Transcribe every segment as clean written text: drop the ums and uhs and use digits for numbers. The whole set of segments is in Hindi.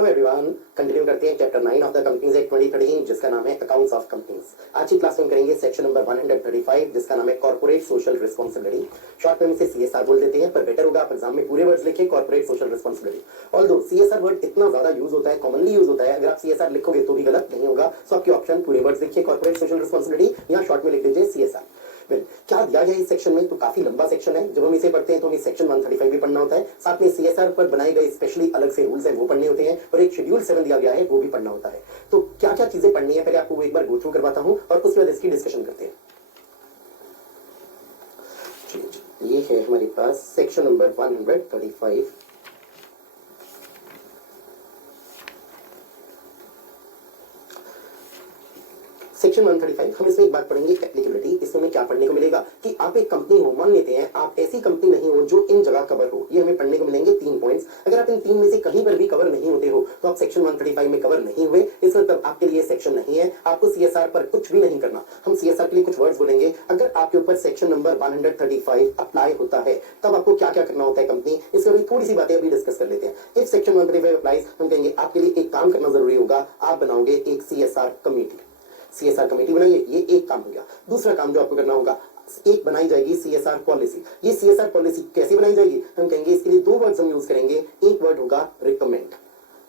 हेलो एवरीवन, कंटिन्यू करते हैं chapter 9 of the companies act 2013 जिसका नाम है अकाउंट्स ऑफ कंपनीज। आज की क्लास में करेंगे सेक्शन नंबर 135 जिसका नाम है कॉर्पोरेट सोशल रिस्पांसिबिलिटी। शॉर्ट में इसे सीएसआर बोल देते हैं, पर बेटर होगा आप एग्जाम में पूरे वर्ड्स लिखें corporate social responsibility. Although CSR word इतना ज्यादा यूज होता है, कॉमनली यूज होता है, अगर आप सीएसआर लिखोगे तो भी गलत नहीं होगा। सो आपके ऑप्शन पूरे वर्ड्स लिखिए कॉर्पोरेट सोशल रिस्पांसिबिलिटी या शॉर्ट में लिख दीजिए सीएसआर। क्या दिया गया इस सेक्शन में, तो काफी लंबा सेक्शन है। जब हम इसे पढ़ते हैं तो हमें सेक्शन 135 भी पढ़ना होता है, साथ में सीएसआर पर बनाए गए स्पेशली अलग से रूल्स हैं वो पढ़ने होते हैं, और एक शेड्यूल 7 दिया गया है वो भी पढ़ना होता है। तो क्या क्या चीजें पढ़नी है पहले आपको वो एक बार गो थ्रू करवाता हूं और उसके बाद इसकी डिस्कशन करते हैं। ये है हमारे पास सेक्शन नंबर 135। सेक्शन 135 हम इसमें एक बात पढ़ेंगे एप्लीकेबिलिटी। इसमें हमें क्या पढ़ने को मिलेगा कि आप एक कंपनी हो, मान लेते हैं आप ऐसी कंपनी नहीं हो जो इन जगह कवर हो। ये हमें पढ़ने को मिलेंगे 3 पॉइंट्स। अगर आप इन 3 में से कहीं पर भी कवर नहीं होते हो तो आप सेक्शन 135 में कवर नहीं हुए, इसका मतलब आपके लिए सेक्शन नहीं है। आपको सीएसआर पर कुछ भी नहीं करना। हम सीएसआर के लिए कुछ वर्ड्स बोलेंगे। अगर आपके ऊपर सेक्शन नंबर 135 अप्लाई होता है तब आपको क्या क्या करना होता है कंपनी, इसके बारे में थोड़ी सी बातें अभी डिस्कस कर लेते हैं। इफ सेक्शन 135 अप्लाइज, हम कहेंगे आपके लिए एक काम करना जरूरी होगा, आप बनाओगे एक सीएसआर कमेटी। सीएसआर कमेटी बनाइए, ये एक काम हो गया। दूसरा काम जो आपको करना होगा, एक बनाई जाएगी सीएसआर पॉलिसी। ये सीएसआर पॉलिसी कैसे बनाई जाएगी, हम कहेंगे इसके लिए 2 वर्ड्स हम यूज करेंगे। एक वर्ड होगा रिकमेंड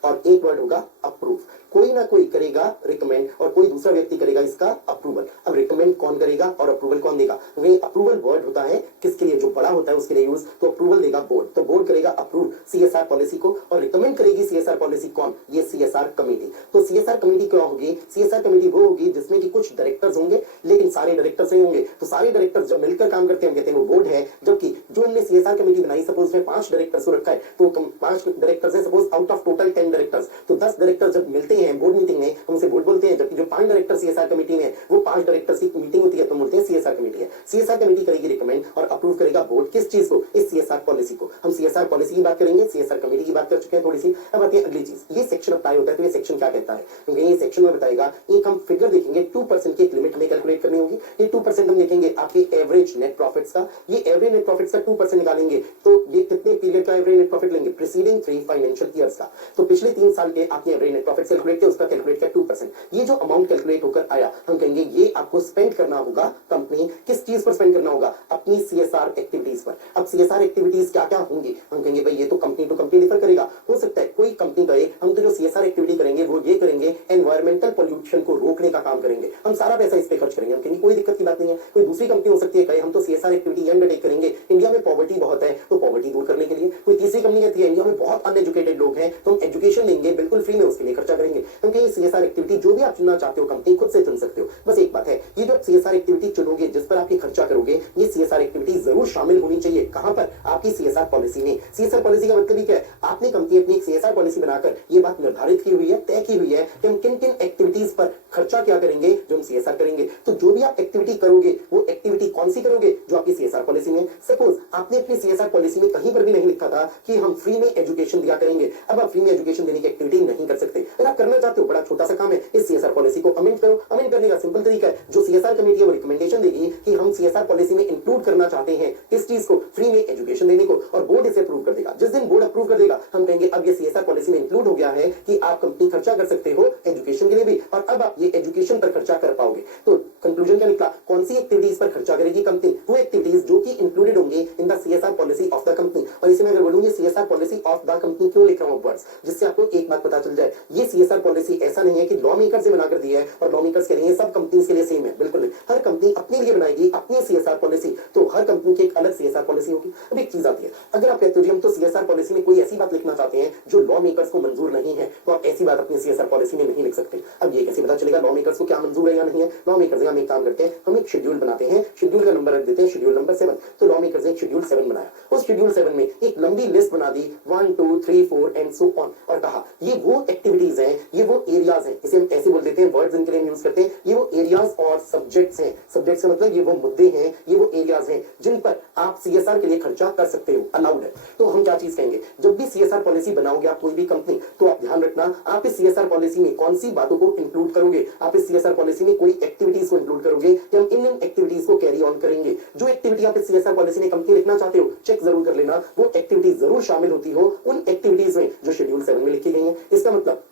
और एक वर्ड होगा अप्रूव। कोई ना कोई करेगा रिकमेंड और कोई दूसरा व्यक्ति करेगा इसका अप्रूवल। अब रिकमेंड कौन करेगा और अप्रूवल कौन देगा, वे अप्रूवल वर्ड होता है किसके लिए, जो बड़ा होता है उसके लिए यूज, तो अप्रूवल देगा बोर्ड। तो बोर्ड करेगा अप्रूव सीएसआर पॉलिसी को, और रिकमेंड करेगी सीएसआर पॉलिसी कौन, ये सीएसआर कमेटी। तो सीएसआर कमेटी क्या होगी, सीएसआर कमेटी वो होगी जिसमें कि कुछ डायरेक्टर्स होंगे लेकिन सारे डायरेक्टर्स नहीं होंगे। तो सारे डायरेक्टर्स जब मिलकर काम करते हैं हम कहते हैं वो बोर्ड है। जबकि जो हमने सीएसआर कमेटी बनाई, सपोज में 5 डायरेक्टर्स को रखा है, तो 5 डायरेक्टर्स है suppose out of total 10 directors, तो 10 डायरेक्टर्स जब मिलते हैं बोर्ड मीटिंग में हम उसे बोर्ड बोलते हैं। जबकि जो 5 डायरेक्टर सीएसआर कमेटी में वो 5 डायरेक्टर्स की मीटिंग होती है तो बोलते हैं सीएसआर कमेटी है। सीएसआर कमेटी करेगी रिकमेंड और अप्रूव करेगा बोर्ड, किस चीज को, इस सीएसआर पॉलिसी को। हम सीएसआर पॉलिसी की बात करेंगे, सीएसआर कमेटी की बात कर चुके हैं थोड़ी सी। अब आती है अगली चीज, ये सेक्शन अप्लाई होता है तो ये सेक्शन क्या कहता है, क्योंकि ये सेक्शन में बताएगा, एक हम फिगर देखेंगे 2% की एक लिमिट में कैलकुलेट करनी होगी। ये 2% हम देखेंगे आपके एवरेज नेट प्रॉफिट्स का। ये एवरेज नेट प्रॉफिट्स का 2% निकालेंगे तो ये कितने पीरियड का एवरेज नेट प्रॉफिट लेंगे, प्रीसीडिंग 3 फाइनेंशियल ईयर्स का। तो पिछले 3 साल के आपके एवरेज नेट प्रॉफिट कैलकुलेट किया, उसका कैलकुलेट किया 2%। ये जो अमाउंट कैलकुलेट होकर आया हम कहेंगे ये आपको स्पेंड करना होगा, कंपनी किस चीज पर स्पेंड करना होगा, अपनी सीएसआर एक्टिविटीज पर। अब सीएसआर एक्टिविटीज क्या क्या होंगी, हम कहेंगे भाई ये तो कंपनी टू कंपनी डिफर करेगा। हो सकता है कोई कंपनी कहे हम तो जो सीएसआर एक्टिविटी करेंगे वो ये करेंगे, एनवायरमेंटल पोल्यूशन को रोकने का काम करेंगे, हम सारा पैसा इस पे खर्च करेंगे। हम कहेंगे कोई दिक्कत की बात नहीं है। कोई दूसरी कंपनी हो सकती है कहे हम तो सीएसआर एक्टिविटी अंडरटेक करेंगे, इंडिया में पॉवर्टी बहुत है तो पॉवर्टी दूर करने के लिए। कोई तीसरी कंपनी कहती है इंडिया में बहुत अनएजुकेटेड लोग हैं तो हम एजुकेशन देंगे बिल्कुल फ्री में, उसके लिए खर्चा करेंगे। हम कहेंगे सीएसआर एक्टिविटी जो भी आप चुनना चाहते हो कंपनी खुद से चुन सकते हो। बस एक बात है, ये जो सीएसआर एक्टिविटी चुनोगे जिस पर आप ये खर्चा करोगे, ये सीएसआर एक्टिविटी जरूर शामिल होनी चाहिए। कहां पर, आपकी सीएसआर पॉलिसी में। सीएसआर पॉलिसी का मतलब क्या है, आपने कंपनी अपनी एक सीएसआर पॉलिसी बनाकर ये बात निर्धारित की हुई है, तय की हुई है कि हम किन किन एक्टिविटीज पर खर्चा क्या करेंगे जो हम सीएसआर करेंगे। तो जो भी आप एक्टिविटी करोगे वो एक्टिविटी कौन सी करोगे, जो आपकी सीएसआर पॉलिसी में। सपोज आपने अपनी सीएसआर पॉलिसी में कहीं पर भी नहीं लिखा था कि हम फ्री में एजुकेशन दिया करेंगे, अब आप फ्री में एजुकेशन देने की एक्टिविटी नहीं कर सकते। अगर आप करना चाहते हो, बड़ा छोटा सा काम है, इस सीएसआर पॉलिसी को अमेंड करो। अमेंड करने का सिंपल तरीका है, जो सीएसआर कमेटी है वो रिकमेंडेशन देगी कि हम सीएसआर पॉलिसी में इंक्लूड करना चाहते हैं इस चीज को, फ्री में एजुकेशन देने को, और बोर्ड इसे अप्रूव कर देगा। जिस दिन बोर्ड अप्रूव कर देगा हम कहेंगे अब ये सीएसआर पॉलिसी में इंक्लूड हो गया है कि आप कंपनी खर्चा कर सकते हो एजुकेशन के लिए भी, और अब आप ये एजुकेशन पर खर्चा कर पाओगे। तो कंक्लूजन क्या निकला, कौन सी एक्टिविटीज पर खर्चा करेगी कंपनी, वो एक्टिविटीज जो कि इंक्लूडेड होंगे इन the CSR policy of the company. और इसे मैं अगर बोलूंगी CSR policy of the company, क्यों लिख रहा हूं वर्ड्स, जिससे आपको एक बात पता चल जाए, ये सीएसआर पॉलिसी ऐसा नहीं है कि लॉ मेकर से बना कर दी है और लॉ मेकर्स कह रही है सब कंपनीज के लिए सेम है, बिल्कुल नहीं। हर कंपनी अपने लिए बनाएगी अपनी सीएसआर पॉलिसी, तो हर कंपनी की एक अलग सीएसआर पॉलिसी होगी। अब एक चीज आती है, अगर आप कहते हो हम तो सीएसआर पॉलिसी में कोई ऐसी बात लिखना चाहते हैं जो लॉ मेकर्स को मंजूर नहीं है, तो आप ऐसी बात अपनी सीएसआर पॉलिसी में नहीं लिख सकते। अब ये कैसे पता चलेगा लॉ मेकर्स को क्या मंजूर है या नहीं है। लॉ मेकर्स हम एक काम करते हैं, हम एक शेड्यूल बनाते हैं, शेड्यूल का नंबर रख देते हैं शेड्यूल नंबर 7। तो लॉ मेकर्स ने शेड्यूल 7 बनाया, उस शेड्यूल 7 में एक लंबी लिस्ट बना दी 1 2 3 4 एंड सो ऑन, और कहा ये वो एक्टिविटीज हैं, ये वो एरियाज हैं, इसे हम ऐसे बोल देते हैं, वर्ड्स इनके लिए यूज करते हैं, ये वो एरियाज और सब्जेक्ट्स हैं। सब्जेक्ट्स का मतलब ये वो मुद्दे हैं, ये वो एरियाज हैं जिन पर आप सीएसआर के लिए खर्चा कर सकते हो, अलाउड है। तो हम क्या चीज कहेंगे, जब भी सीएसआर पॉलिसी बनाओगे आप कोई भी कंपनी, तो आप ध्यान रखना आप इस सीएसआर पॉलिसी में कौन सी बातों को इंक्लूड करोगे। आप इस सीएसआर पॉलिसी में कोई एक्टिविटीज को इंक्लूड करोगे कि हम इन एक्टिविटीज को कैरी ऑन करेंगे। जो एक्टिविटी आप इस सीएसआर पॉलिसी में कंपनी लिखना चाहते हो चेक जरूर कर लेना, वो एक्टिविटी जरूर शामिल होती हो उन एक्टिविटीज में जो शेड्यूल 7 में लिखी गई है। इसका मतलब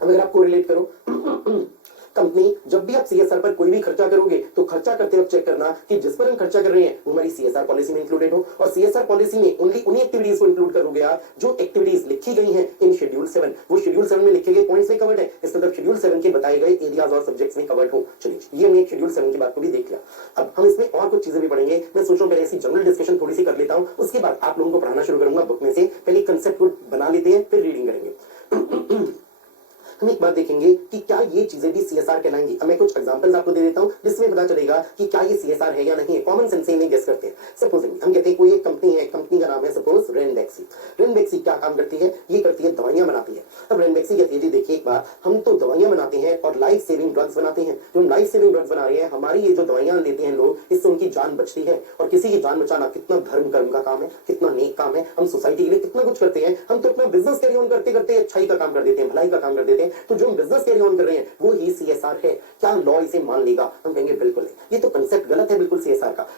अगर आपको रिलेट करो कंपनी जब भी आप सीएसआर पर कोई भी खर्चा करोगे तो खर्चा करते वक्त चेक करना कि जिस पर हम खर्चा कर रहे हैं वो हमारी सीएसआर पॉलिसी में इंक्लूडेड हो, और सीएसआर पॉलिसी में ओनली उन्हीं एक्टिविटीज को इंक्लूड करोगे आप जो एक्टिविटीज लिखी गई हैं इन शेड्यूल 7। वो शेड्यूल 7 में लिखे गए पॉइंट्स में कवर्ड है, इसका मतलब शेड्यूल 7 के बताए गए एरियाज और सब्जेक्ट्स में कवर्ड हो। चलिए ये हमने शेड्यूल 7 की बात को भी देख लिया। अब हम इसमें और कुछ चीजें भी पढ़ेंगे। मैं सोच रहा हूं पहले ऐसी जनरल डिस्कशन थोड़ी सी कर लेता हूं, उसके बाद आप लोगों को पढ़ाना शुरू करूंगा बुक में से। पहले कंसेप्ट को बना लेते हैं फिर रीडिंग करेंगे। हम एक बात देखेंगे कि क्या ये चीजें भी सीएसआर कहलाएंगी। अब मैं कुछ एग्जांपल्स आपको दे देता हूं जिसमें पता चलेगा कि क्या ये सीएसआर है या नहीं है। कॉमन सेंस से नहीं गेस करते हैं। सपोज हम कहते हैं कोई एक कंपनी है, कंपनी का नाम है सपोज रेनबैक्सी। रेनबैक्सी क्या काम करती है? ये करती है दवाइयां बनाती है। अब रेनबैक्सी कहती है जी देखिए एक बार हम तो दवाइयां बनाते हैं और लाइफ सेविंग ड्रग्स बनाते हैं। जो हम लाइफ सेविंग ड्रग्स बना रहे हैं, हमारी ये जो दवाइयां लेते हैं लोग, इससे उनकी जान बचती है। और किसी की जान बचाना कितना धर्म कर्म का काम है, कितना नेक काम है। हम सोसाइटी के लिए कितना कुछ करते हैं। हम तो अपना बिजनेस कैरी ऑन करते करते अच्छाई का काम कर देते हैं, भलाई का काम कर देते हैं। तो जो बिजनेस कैरी ऑन कर रहे हैं वो ही सीएसआर है। क्या लॉ इसे मान लेगा? हम कहेंगे बिल्कुल नहीं, ये तो कंसेप्ट गलत है बिल्कुल सीएसआर का।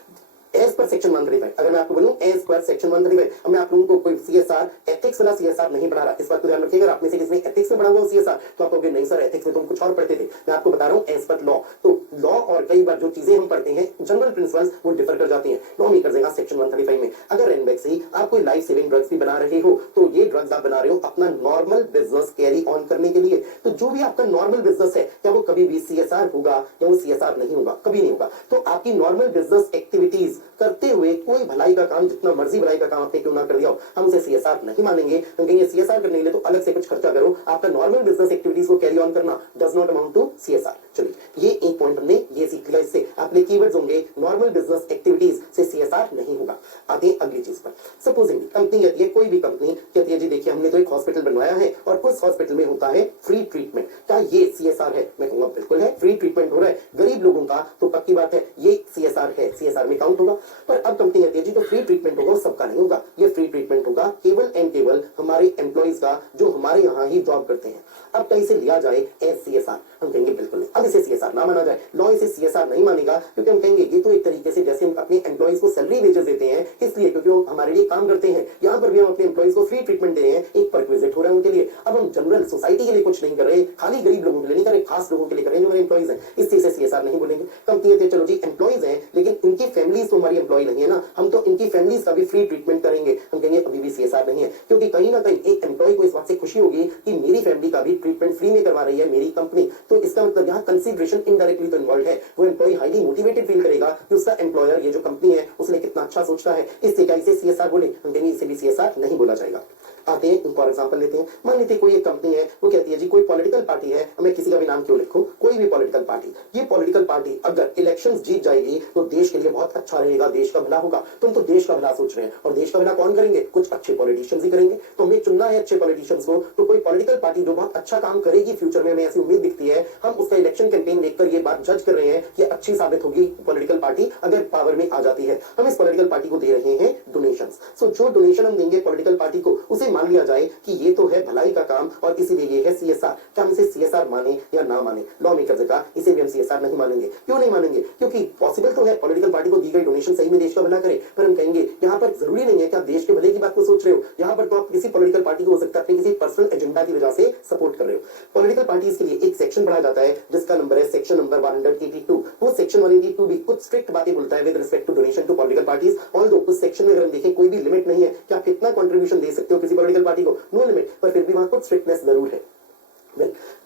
एज पर सेक्शन 135, अगर मैं आपको बोलूं एज पर सेक्शन 135, अब मैं आप लोगों को कोई सीएसआर एथिक्स वाला सीएसआर नहीं पढ़ा रहा। इस बात को ध्यान रखिएगा। आप में से किसने एथिक्स में पढ़ा हुआ सीएसआर तो आप कहोगे नहीं सर एथिक्स में तुम कुछ और पढ़ते थे। मैं आपको बता रहा हूं एज पर लॉ। तो लॉ और कई बार जो चीजें हम पढ़ते हैं जनरल प्रिंसिपल्स वो डिफर कर जाती हैं। लॉ मेकर देगा सेक्शन 135 में अगर रेनबैक्सी आप कोई लाइफ सेविंग ड्रग्स भी बना रहे हो तो ये ड्रग्स आप बना रहे हो अपना नॉर्मल बिजनेस कैरी ऑन करने के लिए। तो जो भी आपका नॉर्मल बिजनेस है क्या वो कभी भी सीएसआर होगा या वो सीएसआर नहीं होगा? कभी नहीं होगा। तो आपकी नॉर्मल बिजनेस एक्टिविटीज करते हुए कोई भलाई का काम, जितना मर्जी भलाई का काम आपने क्यों ना कर दिया हो, हम उसे सीएसआर नहीं मानेंगे। हम कहेंगे सीएसआर करने के लिए तो अलग से कुछ खर्चा करो। आपका नॉर्मल बिजनेस एक्टिविटीज को कैरी ऑन करना does not amount to CSR. चलिए ये एक पॉइंट हमने ये सीख लिया। इससे आपके कीवर्ड्स होंगे नॉर्मल बिजनेस एक्टिविटीज से सीएसआर नहीं होगा। आते हैं अगली चीज पर। सपोजिंग कंपनी कहती है, कोई भी कंपनी कहती है जी देखिए हमने तो एक हॉस्पिटल बनवाया है और उस हॉस्पिटल में होता है फ्री ट्रीटमेंट। क्या ये सीएसआर है? मैं कहूंगा बिल्कुल है। फ्री ट्रीटमेंट हो रहा है गरीब लोगों का तो पक्की बात है ये सीएसआर है, सीएसआर में काउंट होगा। पर अब कंपनी कहती है जी तो फ्री ट्रीटमेंट होगा सबका नहीं होगा, ये फ्री ट्रीटमेंट होगा केवल एंड केवल हमारे एम्प्लॉइज का जो हमारे यहाँ ही जॉब करते हैं। अब क्या इसे लिया जाए एज सीएसआर? हम कहेंगे बिल्कुल नहीं। अब इसे सीएसआर ना माना जाए, लॉ इसे सीएसआर नहीं मानेगा क्योंकि हम कहेंगे ये तो एक तरीके से जैसे हम अपने एम्प्लॉइज को सैलरी वेजेस देते हैं इसलिए क्योंकि वो हमारे लिए काम करते हैं, यहाँ पर भी हम अपने एम्प्लॉइज को फ्री ट्रीटमेंट दे रहे हैं, एक परक्विजिट हो रहा है उनके लिए। अब हम जनरल सोसाइटी के लिए कुछ नहीं कर रहे, खाली गरीब लोगों के लिए नहीं कर रहे, खास लोगों के लिए कर रहे हैं जो हमारे एम्प्लॉइज हैं, इस चीज से सीएसआर नहीं बोलेंगे। कंपनी कहती है चलो जी एम्प्लॉइज हैं लेकिन इनकी फैमिलीज तो हमारी एम्प्लॉय नहीं है ना, हम तो इनकी फैमिलीज का भी फ्री ट्रीटमेंट करेंगे। हम कहेंगे अभी भी सीएसआर नहीं है क्योंकि कहीं ना कहीं एक एम्प्लॉय को इस बात से खुशी होगी कि मेरी फैमिली का भी ट्रीटमेंट फ्री में करवा रही है मेरी कंपनी। तो इसका मतलब यहाँ कंसिडरेशन इनडायरेक्टली तो इन्वॉल्व है। वो एम्प्लॉय हाईली मोटिवेटेड फील करेगा कि उसका एम्प्लॉयर ये जो कंपनी है उसने कितना अच्छा सोचता है, इससे क्या इसे सीएसआर बोले? हम कहेंगे इसे भी सीएसआर नहीं बोला जाएगा। आते हैं फॉर एग्जांपल लेते हैं। मान लेते हैं कोई एक कंपनी है वो कहती है जी कोई पॉलिटिकल पार्टी है, मैं किसी का भी नाम क्यों लिखूं, कोई भी पॉलिटिकल पार्टी, ये पॉलिटिकल पार्टी अगर इलेक्शंस जीत जाएगी तो देश के लिए बहुत अच्छा रहेगा, देश का भला होगा। तुम तो देश का भला सोच रहे हैं और देश का भला कौन करेंगे? कुछ अच्छे पॉलिटिशियंस ही करेंगे। तो हमें चुनना है अच्छे पॉलिटिशियंस को। तो कोई पॉलिटिकल पार्टी जो बहुत अच्छा काम करेगी फ्यूचर में, हमें ऐसी उम्मीद दिखती है, हम उसका इलेक्शन कैंपेन देखकर ये बात जज कर रहे हैं कि अच्छी साबित होगी पॉलिटिकल पार्टी अगर पावर में आ जाती है। हम इस पॉलिटिकल पार्टी को दे रहे हैं डोनेशन। सो जो डोनेशन हम देंगे पॉलिटिकल पार्टी को उसे मान लिया जाए कि ये तो है भलाई का काम और इसीलिए ये है सीएसआर। क्या हम इसे सीएसआर माने या ना माने? लॉ मेकर ने कहा इसे भी हम सीएसआर नहीं मानेंगे। क्यों नहीं मानेंगे? क्योंकि पॉसिबल तो है पॉलिटिकल पार्टी को दी गई डोनेशन सही में देश का भला करे, पर हम कहेंगे यहाँ पर जरूरी नहीं है कि आप देश के भले की बात को सोच रहे हो, यहाँ पर तो आप किसी पॉलिटिकल पार्टी को हो सकता है अपने किसी पर्सनल एजेंडा की वजह से सपोर्ट कर रहे हो। पॉलिटिकल पार्टीज के लिए एक सेक्शन बढ़ाया जाता है जिसका नंबर है सेक्शन नंबर 182। वो सेक्शन 182 भी कुछ स्ट्रिक्ट बातें बोलता है with respect to donation to political parties. Although उस सेक्शन में अगर हम देखें कोई भी लिमिट नहीं है कि आप कितना कंट्रीब्यूशन दे सकते हो किसी पॉलिटिकल पार्टी को, नो लिमिट, पर फिर भी वहां कुछ स्ट्रिक्टनेस जरूर है।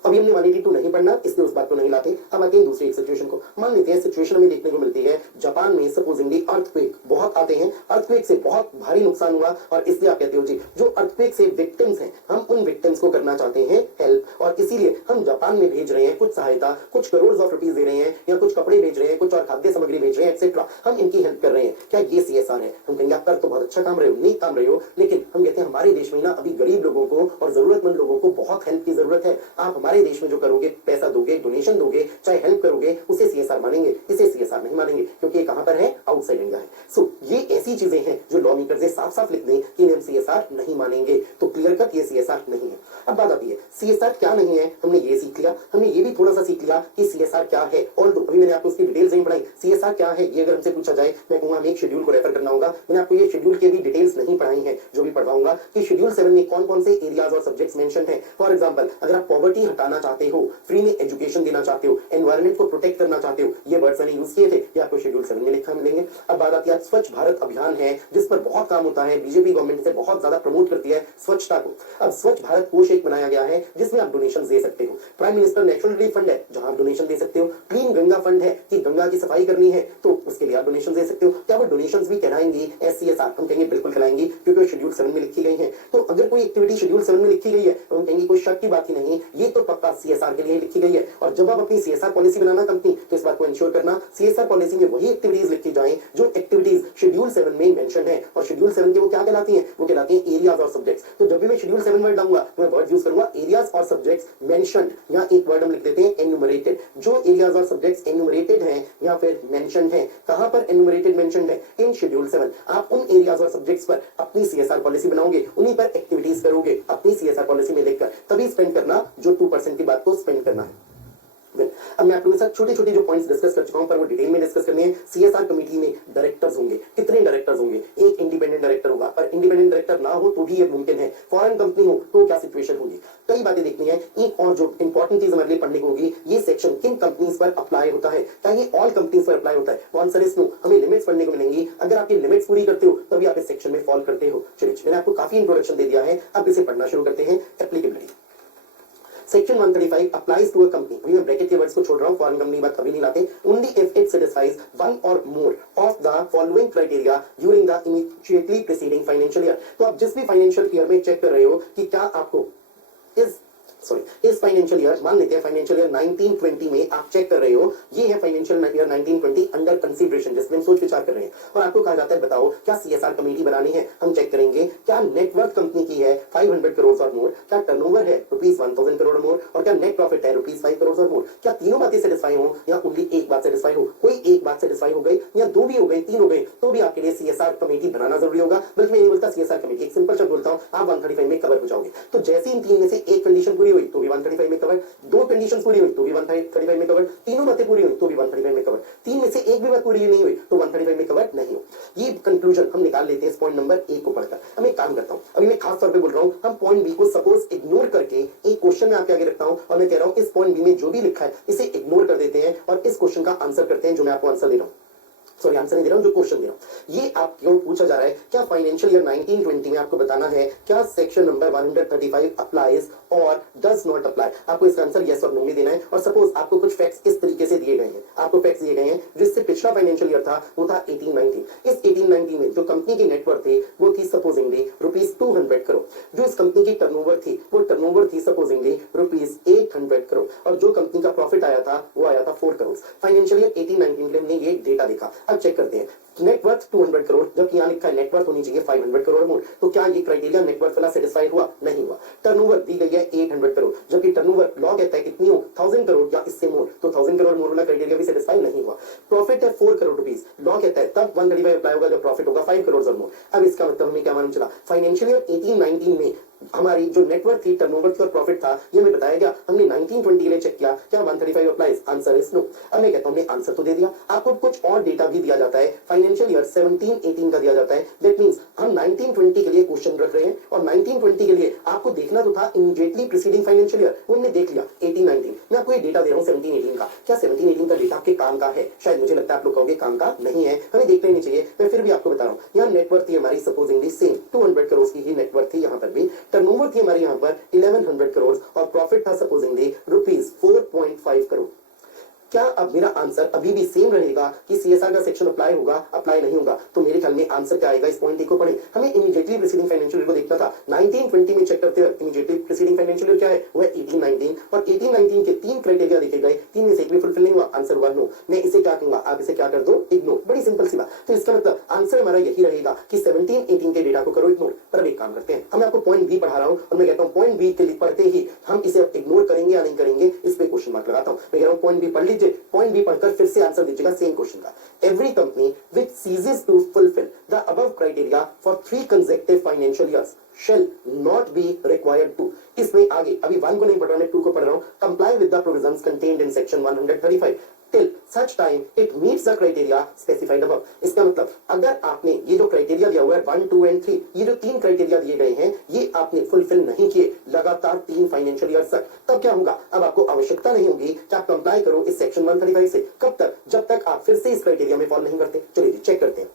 अभी हमने 182 नहीं पढ़ना इसलिए उस बात को नहीं लाते। अब आते हैं दूसरी एक सिचुएशन को। मान लेते हैं सिचुएशन हमें देखने को मिलती है जापान में सपोजिंगली अर्थक्वेक बहुत आते हैं, अर्थक्वेक से बहुत भारी नुकसान हुआ और इसलिए आप कहते हो जी जो अर्थक्वेक से विक्टिम्स हैं हम उन विक्टिम्स को करना चाहते हैं हेल्प, और इसीलिए हम जापान में भेज रहे हैं कुछ सहायता, कुछ करोड़ ऑफ रुपीज दे रहे हैं या कुछ कपड़े भेज रहे हैं, कुछ और खाद्य सामग्री भेज रहे हैं एक्सेट्रा, हम इनकी हेल्प कर रहे हैं। क्या ये सीएसआर है? हम कहेंगे आप कर तो बहुत अच्छा काम रहे हो, नेक काम रहे हो, लेकिन हम कहते हैं हमारे देश में ना अभी गरीब लोगों को और जरूरतमंद लोगों को बहुत हेल्प की जरूरत है आप हमारे देश में जो करोगे, पैसा दोगे, डोनेशन दोगे, चाहे हेल्प करोगे, उसे सीएसआर मानेंगे, इसे सीएसआर नहीं मानेंगे, क्योंकि ये कहां पर है, आउटसाइड इंडिया है। सो ये ऐसी चीजें हैं जो लॉ मेकर्स साफ साफ लिख दें कि हम सीएसआर नहीं मानेंगे, तो क्लियर कट ये सीएसआर नहीं है। अब बात आती है सीएसआर क्या नहीं है, हमने ये सीख लिया, हमने ये भी थोड़ा सा सीख लिया कि सीएसआर क्या है, और अभी मैंने आपको उसकी डिटेल्स नहीं पढ़ाई। सीएसआर क्या है ये अगर हमसे पूछा जाए, मैं कहूंगा हमें एक शेड्यूल को रेफर करना होगा। मैंने आपको ये शेड्यूल की भी डिटेल्स नहीं पढ़ाई है, जो भी पढ़वाऊंगा कि शेड्यूल 7 में कौन कौन से एरियाज और सब्जेक्ट्स मेंशन है। फॉर एग्जांपल, अगर आप पॉवर्टी हटाना चाहते हो, फ्री में एजुकेशन देना चाहते हो, एनवायरमेंट को प्रोटेक्ट करना चाहते हो, ये वर्ड्स मैंने यूज किए थे, ये आपको शेड्यूल 7 में लिखा मिलेंगे। अब बात आती है स्वच्छ भारत अभियान है, जिस पर बहुत काम होता है, बीजेपी गवर्नमेंट से बहुत ज्यादा प्रमोट करती है स्वच्छता को। अब स्वच्छ भारत कोष एक बनाया गया है जिसमें आप डोनेशन दे सकते हो। Prime minister national relief fund है जहां आप डोनेशन दे सकते हो। क्लीन गंगा फंड है कि गंगा की सफाई करनी है तो उसके लिए आप डोनेशन दे सकते हो। क्या वो डोनेशंस भी कहलाएंगी एससीएसआर? हम कहेंगे बिल्कुल कहलाएंगी, क्योंकि वो शेड्यूल 7 में लिखी गई है। तो अगर कोई एक्टिविटी शेड्यूल 7 में लिखी गई है तो हम कहेंगे कोई शक की बात ही नहीं, ये तो पक्का सीएसआर के लिए लिखी गई है। और जब आप अपनी सीएसआर पॉलिसी बनाना कंपनी, तो इस बात को इंश्योर करना सीएसआर पॉलिसी में वही एक्टिविटीज लिखी जाए जो एक्टिविटीज शेड्यूल 7 में मेंशन है। और शेड्यूल 7 के वो क्या कहलाती हैं? वो कहलाती हैं एरियाज और सब्जेक्ट्स। तो जब भी मैं शेड्यूल 7 वर्ड लाऊंगा तो मैं वर्ड यूज करूंगा एरियाज और सब्जेक्ट्स मेंशन्ड, या एक वर्ड हम लिख देते हैं एन्यूमरेटेड। जो एरियाज और सब्जेक्ट्स एन्यूमरेटेड हैं या फिर मेंशन्ड हैं, कहां पर एन्यूमरेटेड मेंशन्ड है? इन शेड्यूल 7। आप उन एरियाज और सब्जेक्ट्स पर अपनी सीएसआर पॉलिसी बनाओगे, उन्हीं पर एक्टिविटीज करोगे अपनी सीएसआर पॉलिसी में देखकर, तभी स्पेंड करना जो 2% की बात को स्पेंड करना है। अब मैं आप लोगों के साथ छोटे छोटे जो पॉइंट्स डिस्कस कर चुका हूं, पर वो डिटेल में डिस्कस करने हैं। सीएसआर कमेटी में डायरेक्टर्स होंगे, कितने डायरेक्टर्स होंगे? एक इंडिपेंडेंट डायरेक्टर होगा, पर इंडिपेंडेंट डायरेक्टर ना हो तो भी ये मुमकिन है। फॉरेन कंपनी हो तो क्या सिचुएशन होगी? कई बातें देखनी है। एक और जो इंपॉर्टेंट चीज हमारे लिए पढ़ने को होगी, ये सेक्शन किन कंपनीज पर अप्लाई होता है? क्या ये ऑल कंपनीज पर अप्लाई होता है? Answer is no. हमें लिमिट्स पढ़ने को मिलेंगी, अगर आप ये लिमिट्स पूरी करते हो तभी आप इस सेक्शन में फॉल करते हो। चलिए, मैंने आपको काफी इंट्रोडक्शन दे दिया है, अब इसे पढ़ना शुरू करते हैं। Applicability section 135 applies to a company. अभी मैं ब्रैकेट के वर्ड्स को छोड़ रहा हूं, फॉरेन कंपनी की बात कभी नहीं लाते। Only if it satisfies one और more of the following criteria during the immediately preceding financial year. तो आप जिस भी फाइनेंशियल ईयर में चेक कर रहे हो कि क्या आपको इस फाइनेंशियल ईयर, मान लेते हैं फाइनेंशियल ईयर 1920 में आप चेक कर रहे हो, ये है फाइनेंशियल ईयर 1920 अंडर कंसीडरेशन, जिसमें हम सोच विचार कर रहे हैं, और आपको कहा जाता है बताओ क्या सीएसआर कमेटी बनानी है। हम चेक करेंगे क्या नेटवर्थ कंपनी की है 500 करोड़ और मोर, क्या टर्नओवर है ₹1000 करोड़ और मोर, और क्या नेट प्रॉफिट है ₹5 करोड़ और मोर। क्या तीनों बातें सेटिस्फाई हो या ओनली एक बात सेटिस्फाई हो? कोई एक बात सेटिस्फाई हो गई या दो भी हो गई, तीन हो गई, तो भी आपके लिए सीएसआर कमेटी बनाना जरूरी होगा। बल्कि मैं ये बोलता सीएसआर कमेटी, एक सिंपल शब्द बोलता हूं, आप 135 में कवर हो जाओगे। तो जैसे इन तीन में से एक कंडीशन पूरी हुई तो भी 135 में कवर, दो कंडीशंस पूरी हुई तो भी 135 में कवर, तीनों बातें पूरी हुई तो भी 135 में कवर, तीन में से एक भी बात पूरी नहीं हुई तो 135 में कवर नहीं हो। ये कंक्लूजन हम निकाल लेते हैं इस पॉइंट नंबर 1 को पढ़कर। अब एक काम करता हूं, अभी मैं खास तौर पे बोल रहा हूं, हम पॉइंट बी को सपोज इग्नोर करके एक क्वेश्चन में आपके आगे रखता हूं, और मैं कह रहा हूं इस पॉइंट बी में जो भी लिखा है इसे इग्नोर कर देते हैं और इस क्वेश्चन का आंसर करते हैं जो मैं आपको आंसर दे रहा हूं। सॉरी, आंसर नहीं दे रहा हूं, जो क्वेश्चन दे रहा हूं। ये आप क्यों पूछा जा रहा है, क्या फाइनेंशियल ईयर 1920 में आपको बताना है क्या सेक्शन नंबर 135 अप्लाइज और डज नॉट अप्लाई। आपको इसका आंसर यस और नो में देना है। और सपोज आपको कुछ फैक्ट्स इस तरीके से दिए गए हैं, आपको फैक्ट्स दिए गए हैं जिससे पिछला फाइनेंशियल ईयर था वो था 1890। इस 1890 में जो कंपनी की नेटवर्थ थी वो थी सपोजिंगली ₹200 करोड़। जो इस कंपनी की टर्नओवर थी वो टर्नओवर थी सपोजिंगली ₹800 करोड़, और जो कंपनी का प्रॉफिट आया था वो आया था 4 करोड़। फाइनेंशियल ईयर 1819 के लिए हमने ये डेटा देखा। अब चेक करते हैं, नेटवर्थ 200 करोड़, जबकि यहाँ लिखा है नेटवर्थ होनी चाहिए 500 करोड़ मोर। तो क्या ये क्राइटेरिया नेटवर्थ वाला सेटिस्फाइड हुआ? नहीं हुआ। टर्नओवर दी गई है 800 करोड़, जबकि टर्नओवर लॉ कहता है कितनी हो, 1000 करोड़ या इससे मोर, तो 1000 करोड़ मोर वाला क्राइटेरिया भी सेटिस्फाई नहीं हुआ। प्रॉफिट है 4 करोड़ रुपीस, लॉ कहता है तब 135 अप्लाई होगा जब प्रॉफिट होगा 5 करोड़ और मोर। अब इसका मतलब हमें क्या मालूम चला, फाइनेंशियल ईयर 1819 में हमारी जो नेटवर्थ थी, टर्नओवर थी और प्रॉफिट था, ये हमें बताया गया। हमने 1920 के लिए चेक किया, क्या 135 अप्लाइज? Answer is no. अब मैं कहता हूं हमने आंसर तो दे दिया, आपको कुछ और डेटा भी दिया जाता है। फाइनेंशियल ईयर 1718 का दिया जाता है। दैट मींस हम 1920 के लिए क्वेश्चन रख रहे हैं, और 1920 के लिए आपको देखना तो था इमीडिएटली प्रीसीडिंग फाइनेंशियल ईयर, वो हमने देख लिया 1819। मैं आपको ये डेटा दे रहा हूं 1718 का। क्या 1718 का डेटा आपके काम का है? शायद मुझे लगता है आप लोग कहोगे काम का नहीं है, हमें देखना नहीं चाहिए। मैं फिर भी आपको बता रहा हूं, यहाँ नेटवर्थ थी हमारी सपोजिंगली सेम 200 करोड़ की ही नेटवर्थ थी, यहाँ पर भी टर्नओवर थी हमारी यहाँ पर 1100 करोड़, और प्रॉफिट था सपोजिंगली ₹4.5 करोड़। क्या अब मेरा आंसर अभी भी सेम रहेगा कि सीएसआर का सेक्शन अप्लाई होगा, अप्लाई नहीं होगा? तो मेरे ख्याल में आंसर क्या आएगा, इस पॉइंट को पढ़े। हमें इमीडिएटली प्रीसीडिंग फाइनेंशियल ईयर को देखना था। 1920 में चेक करते हैं इमीडिएटली प्रीसीडिंग फाइनेंशियल ईयर क्या है, वो है 1819, और 1819 के तीन क्राइटेरिया देखे गए, तीन में से एक भी फुलफिल नहीं हुआ, आंसर हुआ नो। मैं इसे क्या कहूंगा, आप इसे क्या कर दो, इग्नोर। बड़ी सिंपल सी बात। तो इसका मतलब आंसर हमारा यही रहेगा कि 17 18 के डेटा को करो इग्नोर। पर एक काम करते हैं, हम आपको पॉइंट बी पढ़ा रहा हूं और मैं कहता हूं पॉइंट बी के लिए पढ़ते ही हम इसे इग्नोर करेंगे या नहीं करेंगे, इस पे क्वेश्चन मार्क लगाता हूं। मैं कह रहा हूं पॉइंट बी पढ़ लीजिए, पॉइंट बी पढ़कर फिर से आंसर दीजिएगा सेम क्वेश्चन का। Every company which ceases to fulfill the above criteria for 3 consecutive financial years shall not be required to, इसमें आगे अभी 1 को नहीं पढ़ रहा, मैं 2 को पढ़ रहा हूं, comply with the provisions contained in section 135 till such time it meets the criteria specified above। इसका मतलब अगर आपने ये जो क्राइटेरिया दिया हुआ है 1 2 एंड 3, ये जो तीन क्राइटेरिया दिए गए हैं, ये आपने फुलफिल नहीं किए लगातार 3 फाइनेंशियल ईयर तक, तब क्या होगा, अब आपको आवश्यकता नहीं होगी कि आप कंप्लाई करो इस सेक्शन 135 से। कब तक, जब तक आप फिर से इस क्राइटेरिया में फॉल नहीं करते। चलिए चेक करते हैं।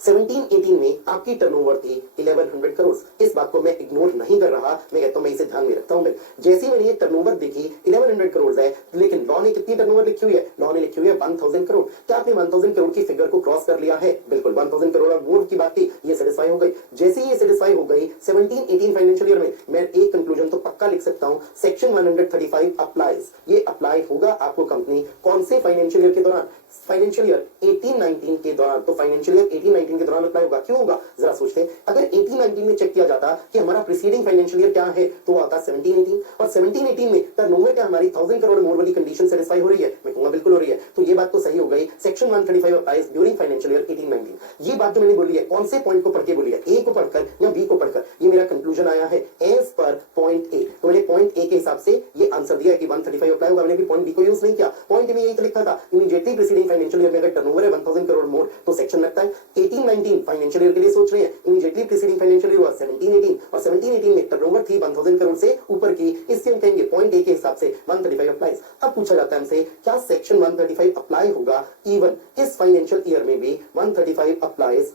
17-18 में आपकी टर्नओवर थी 1100 करोड़। इस बात को मैं इग्नोर नहीं कर रहा, मैं कहता हूं मैं इसे ध्यान में रखता हूं। मैं जैसे ही मैंने ये टर्नओवर देखी 1100 करोड़ है, लेकिन लॉ ने कितनी टर्नओवर लिखी हुई है, लॉ ने लिखी हुई है 1000 करोड़। क्या आपने 1000 करोड़ की फिगर को क्रॉस कर लिया है? बिल्कुल, 1000 करोड़ और मोर की बात थी, ये सेटिस्फाई हो गई। जैसे ही ये सेटिस्फाई हो गई 17-18 फाइनेंशियल ईयर में मैं एक कंक्लूजन तो पक्का लिख सकता हूं, सेक्शन 135 अप्लाइज। ये अप्लाई होगा आपको कंपनी कौन से फाइनेंशियल ईयर के दौरान, फाइनेंशियल ईयर 18-19 के दौरान। तो फाइनेंशियल ईयर 18-19 के दौरान अप्लाई होगा। क्यों होगा, जरा सोचते हैं। अगर 18-19 में चेक किया जाता कि हमारा प्रीसीडिंग फाइनेंशियल ईयर क्या है, तो आता 17-18, और 17-18 में टर्नओवर क्या हमारी 1000 करोड़ मोर वाली कंडीशन सेटिस्फाई हो रही है, मैं कहूंगा बिल्कुल हो रही है। तो ये बात तो सही हो गई, section 135 applies during financial year 18-19। ये बात जो मैंने बोली है, कौन से पॉइंट को पढ़ के बोली है, ए को पढ़कर या बी को पढ़कर, ये मेरा कंक्लूजन आया है एज पर पॉइंट ए। तो मैंने पॉइंट ए के हिसाब से ये आंसर दिया कि 135 अप्लाई होगा। मैंने भी पॉइंट बी को यूज नहीं किया, पॉइंट में यही तो लिखा था, इमीडिएटली प्रीसीडिंग फाइनेंशियल ईयर में अगर टर्नओवर है 1000 करोड़ मोर तो सेक्शन लगता है। 18-19 फाइनेंशियल ईयर के लिए सोच रहे हैं, इमीडिएटली प्रीसीडिंग फाइनेंशियल ईयर हुआ 17-18, और 17-18 में टर्नओवर थी 1000 करोड़ से ऊपर की, इससे हम कहेंगे पॉइंट ए के हिसाब से 135 अप्लाइज। अब पूछा जाता है हमसे, क्या सेक्शन 135 अप्लाई होगा इवन इस फाइनेंशियल ईयर में भी 135 अप्लाइज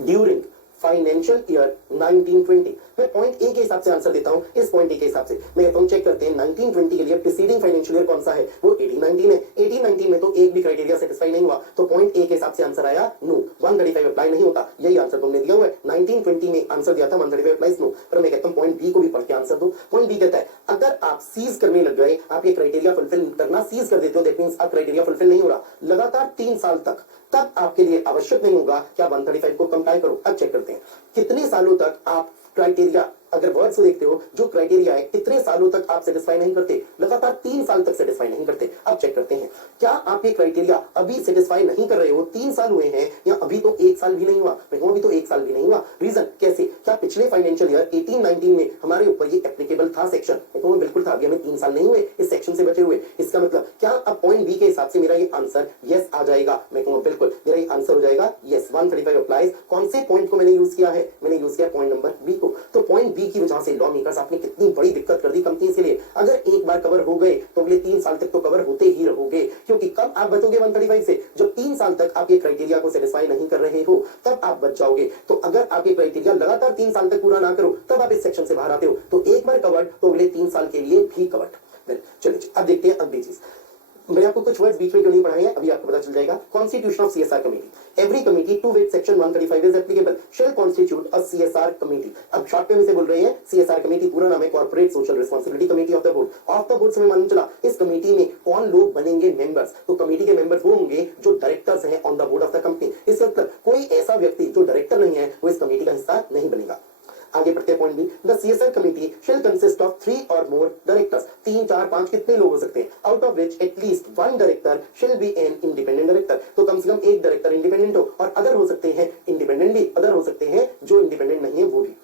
ड्यूरिंग फाइनेंशियल ईयर 1920। मैं पॉइंट ए के हिसाब से आंसर देता हूं, इस पॉइंट ए के हिसाब से। मैं कहता हूं चेक करते हैं 1920 के लिए प्रीसीडिंग फाइनेंशियल ईयर कौन सा है, वो 18-19 है। 18-19 में तो एक भी क्राइटेरिया सेटिस्फाई नहीं हुआ, तो पॉइंट ए के हिसाब से आंसर आया नो, 135 अप्लाई नहीं होता। यही आंसर तुमने दिया हुआ है, 1920 में आंसर दिया था 135 अप्लाइज नो। पर मैं कहता हूं पॉइंट बी को भी पढ़ के आंसर दो। पॉइंट बी कहता है अगर आप सीज करने लग गए, आप ये क्राइटेरिया फुलफिल करना सीज कर देते हो, दैट मींस अब क्राइटेरिया फुलफिल नहीं हो रहा लगातार 3 साल तक, तब आपके लिए आवश्यक नहीं होगा कि आप 135 को कंप्लाई करो। अब चेक करते हैं कितने सालों तक आप क्राइटेरिया, अगर वर्ड्स को देखते हो, जो क्राइटेरिया है कितने सालों तक आप सेटिस्फाई नहीं करते, लगातार 3 साल तक सेटिस्फाई नहीं करते। अब चेक करते हैं क्या आप ये क्राइटेरिया अभी सेटिस्फाई नहीं कर रहे हो, 3 साल हुए हैं, या अभी तो 1 साल भी नहीं हुआ। मैं कहूं अभी तो 1 साल भी नहीं हुआ। रीजन कैसे, क्या पिछले फाइनेंशियल ईयर 18-19 में हमारे ऊपर ये एप्लीकेबल था सेक्शन, मैं कहूं बिल्कुल था, अभी हमें 3 साल नहीं हुए इस सेक्शन से बचे हुए। इसका मतलब क्या अब पॉइंट बी के हिसाब से मेरा ये आंसर यस आ जाएगा, मैं कहूंगा बिल्कुल मेरा ये आंसर हो जाएगा यस, 135 अप्लाइज। कौन से पॉइंट को मैंने यूज किया है, मैंने यूज किया पॉइंट नंबर बी को। तो पॉइंट बी की वजह से लॉ मेकर्स आपने कितनी बड़ी दिक्कत कर दी कंपनी के लिए। अगर एक बार कवर हो गए तो अगले 3 साल तक तो कवर होते ही रहोगे, क्योंकि कब आप बचोगे 135 से, जब 3 साल तक आप ये क्राइटेरिया को सेटिस्फाई नहीं कर रहे हो, तब आप बच जाओगे। तो अगर आप ये क्राइटेरिया लगातार 3 साल तक पूरा ना करो, तब आप इस सेक्शन से बाहर आते हो। तो एक बार कवर्ड तो अगले 3 साल के लिए भी कवर्ड। चलिए अब देखते हैं अगली चीज। मैंने आपको कुछ वर्ड्स बीच में क्यों नहीं पढ़ाए हैं, अभी आपको पता चल जाएगा। Constitution of CSR committee, every committee to which section 135 is applicable shall constitute a CSR committee. अब शॉर्ट में से बोल रहे हैं सीएसआर कमेटी, पूरा नाम है corporate social responsibility committee of the board. Of the board से मालूम चला इस कमेटी में कौन लोग बनेंगे मेंबर्स, तो कमेटी के मेंबर्स वो होंगे जो डायरेक्टर्स हैं on the board of the company. इसका मतलब कोई ऐसा व्यक्ति जो डायरेक्टर नहीं है वो इस कमेटी का हिस्सा नहीं बनेगा। आगे बढ़ते हैं point B, the CSR committee shall consist of 3 और मोर डायरेक्टर्स। 3 4 5 कितने लोग हो सकते हैं, out of which at least 1 director shall be an independent director. तो कम से कम एक डायरेक्टर इंडिपेंडेंट हो, और अदर हो सकते हैं इंडिपेंडेंट भी, अदर हो सकते हैं जो इंडिपेंडेंट नहीं है वो भी।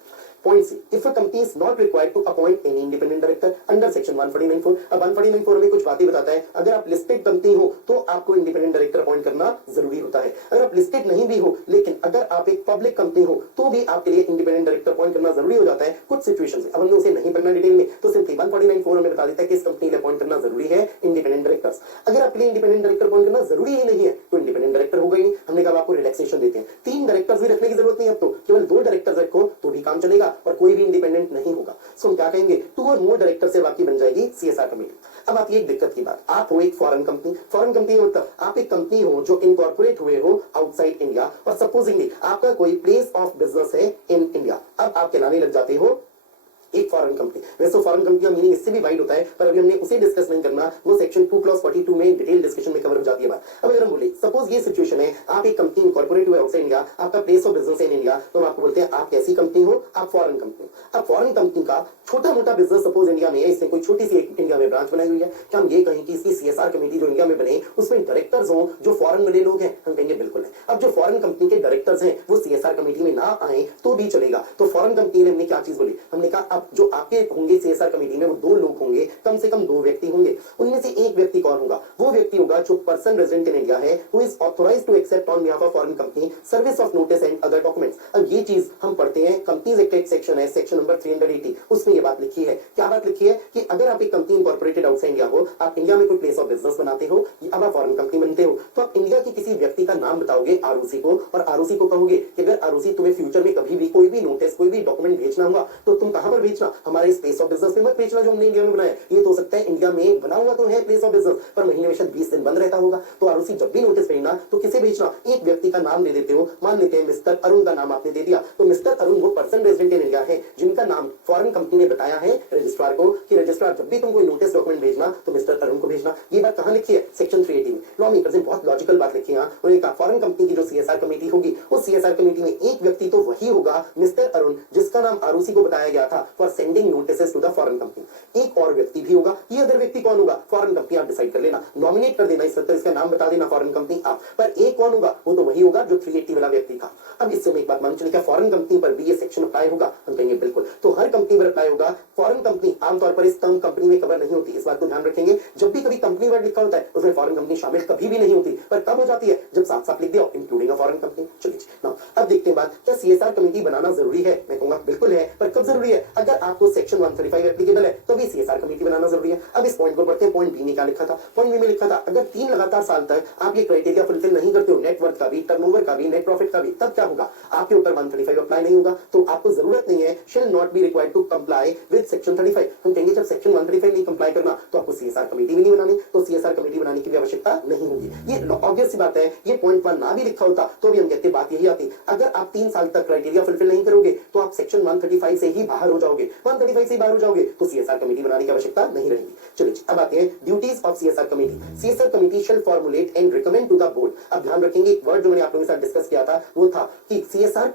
Point C, if a company is not required to appoint any independent director under section 149(4)। अब 149(4) में कुछ बातें बताता है, अगर आप लिस्टेड कंपनी हो तो आपको इंडिपेंडेंट डायरेक्टर अपॉइंट करना जरूरी होता है। अगर आप लिस्टेड नहीं भी हो, लेकिन अगर आप एक पब्लिक कंपनी हो तो भी आपके लिए इंडिपेंडेंट डायरेक्टर अपॉइंट करना जरूरी हो जाता है कुछ सिचुएशन से। अब हमने उसे नहीं पढ़ना डिटेल में, तो सिंपली 149(4) हमें बता देता है कि इस कंपनी के अपॉइंट करना जरूरी है इंडिपेंडेंट डायरेक्टर्स। अगर आपके लिए इंडिपेंडेंट डायरेक्टर अपॉइंट करना जरूरी ही नहीं है तो इंडिपेंडेंट डायरेक्टर होगा ही नहीं। हमने कहा आपको रिलैक्सेशन देते हैं, 3 डायरेक्टर्स भी रखने की जरूरत नहीं है, अब तो केवल 2 डायरेक्टर्स रखो तो भी काम चलेगा। रहेगा और कोई भी इंडिपेंडेंट नहीं होगा। सो हम क्या कहेंगे, 2 और मोर डायरेक्टर से आपकी बन जाएगी सीएसआर कमेटी। अब आती है एक दिक्कत की बात, आप हो एक फॉरेन कंपनी, फॉरेन कंपनी मतलब आप एक कंपनी हो जो इनकॉर्पोरेट हुए हो आउटसाइड इंडिया, और सपोजिंगली आपका कोई प्लेस ऑफ बिजनेस है इन इंडिया। अब आप कहलाने लग जाते हो एक फॉरेन कंपनी। वैसे फॉरेन कंपनी का मीनिंग इससे भी वाइड होता है, पर अभी हमने उसे डिस्कस नहीं करना, वो सेक्शन 2 क्लॉज 42 में डिटेल डिस्कशन में कवर हो जाती है बात। अब अगर हम बोले सपोज ये सिचुएशन है, आप एक कंपनी इनकॉर्पोरेट हुए आउटसाइड इंडिया, आपका place of business in India, तो हम आपको बोलते हैं आप कैसी कंपनी हो, आप फॉरेन कंपनी हो। अब फॉरेन कंपनी का छोटा मोटा बिजनेस सपोज इंडिया में है, इसने कोई छोटी सी एक इंडिया में ब्रांच बनाई हुई है, क्या हम ये कहें कि इसकी सीएसआर कमेटी जो इंडिया में बने उसमें डायरेक्टर्स हो जो फॉरेन वाले लोग हैं? हम कहेंगे बिल्कुल है। अब जो फॉरेन कंपनी के डायरेक्टर्स हैं वो सीएसआर कमेटी में ना आए तो भी चलेगा। तो फॉरेन कंपनी ने हमने क्या चीज बोली, हमने कहा अब जो आपके होंगे सीएसआर कमेटी में वो 2 लोग होंगे, कम से कम 2 व्यक्ति होंगे। उनमें से एक व्यक्ति कौन होगा, वो व्यक्ति होगा जो पर्सन रेजिडेंट इन इंडिया है, who is authorised to accept on behalf of foreign company service of notice and other documents. अब ये चीज हम पढ़ते हैं कंपनीज एक्ट एक सेक्शन है, सेक्शन नंबर 380, उसमें ये बात लिखी है। क्या बात लिखी है कि अगर आप एक कंपनी इनकॉर्पोरेटेड आउटसाइड इंडिया हो, आप इंडिया में कोई प्लेस ऑफ बिजनेस बनाते हो, अब आप फॉरेन कंपनी बनते हो, तो आप इंडिया के किसी व्यक्ति का नाम बताओगे आरओसी को, और आरओसी को कहोगे कि अगर आरओसी तुम्हें फ्यूचर में कभी भी कोई भी नोटिस कोई भी डॉक्यूमेंट भेजना होगा तो तुम कहां पर भेजना, हमारे स्पेस ऑफ बिजनेस में मत भेजना जो हमने इंडिया में बनाया। ये तो हो सकता है इंडिया में बना हुआ तो है प्लेस ऑफ बिजनेस, पर महीने में शायद 20 दिन बंद रहता होगा, तो आरओसी जब भी नोटिस भेजना तो किसे भेजना, एक व्यक्ति का नाम दे देते हो। मान लेते हैं मिस्टर अरुण का नाम आपने दे दिया, तो मिस्टर अरुण वो पर्सन रेजिडेंट इन इंडिया है जिनका नाम फॉरेन कंपनी ने बताया है रजिस्ट्रार को कि रजिस्ट्रार जब भी तुम कोई नोटिस डॉक्यूमेंट भेजना तो मिस्टर अरुण को भेजना। ये बात कहां लिखी है, सेक्शन 380 में। लॉ मेकर्स ने बहुत लॉजिकल बात लिखी है। उन्होंने कहा फॉरेन कंपनी की जो सीएसआर कमेटी होगी उस सीएसआर कमेटी में एक व्यक्ति तो वही होगा मिस्टर अरुण जिसका नाम आरओसी को बताया गया था for sending notices to the foreign company. एक और व्यक्ति भी होगा, ये अदर व्यक्ति कौन होगा, फॉरेन कंपनी आप डिसाइड कर लेना, नॉमिनेट कर देना, इसका नाम बता देना फॉरेन कंपनी आप, पर एक कौन होगा, वो तो वही होगा जो 380 वाला व्यक्ति था। अब इससे एक बात मान चलिए क्या फॉरेन कंपनी पर भी ये सेक्शन अप्लाई होगा, हम कहेंगे बिल्कुल। तो हर कंपनी पर अप्लाई होगा। फॉरेन कंपनी आमतौर पर इस टर्म कंपनी में कवर नहीं होती, इस बात को ध्यान रखेंगे। जब भी कभी कंपनी वर्ड लिखा होता है उसमें फॉरेन कंपनी शामिल कभी भी नहीं होती, पर कब हो जाती है, जब साफ साफ लिख दिया इंक्लूडिंग अ फॉरेन कंपनी। चलिए ना, अब देखते हैं बात, क्या सीएसआर कमेटी बनाना जरूरी है? मैं कहूंगा बिल्कुल है, पर कब जरूरी है, अगर आपको सेक्शन 135 एप्लीकेबल है तभी सीएसआर कमेटी बनाना जरूरी है। अब इस पॉइंट को पढ़ते हैं। पॉइंट बी में क्या लिखा था, पॉइंट बी में लिखा था अगर 3 लगातार साल तक आप ये क्राइटेरिया फुलफिल नहीं करते हो, नेटवर्थ का भी, टर्नओवर का भी, नेट प्रॉफिट का भी, तब क्या होगा, आपके ऊपर 135 अप्लाई नहीं होगा, तो आपको जरूरत नहीं है, shall not be required to comply with section 35। हम कहेंगे जब सेक्शन 135 नहीं कंप्लाई करना तो आपको सीएसआर कमेटी भी नहीं बनानी, तो सीएसआर कमेटी बनाने की भी आवश्यकता नहीं होगी। ये ऑब्वियस सी बात है। ये पॉइंट 1 ना भी लिखा होता तो भी हम कहते बात यही आती, अगर आप 3 साल तक क्राइटेरिया फुलफिल नहीं करोगे तो आप सेक्शन 135 से ही बाहर हो जाओगे, 135 से बाहर हो जाओगे तो सीएसआर कमेटी बनाने की आवश्यकता नहीं रहेगी। चलिए अब आते हैं duties of CSR committee. CSR committee shall formulate and recommend to the board. अब ध्यान रखेंगे एक वर्ड जो मैंने आप लोगों के साथ डिस्कस किया था वो था कि सीएसआर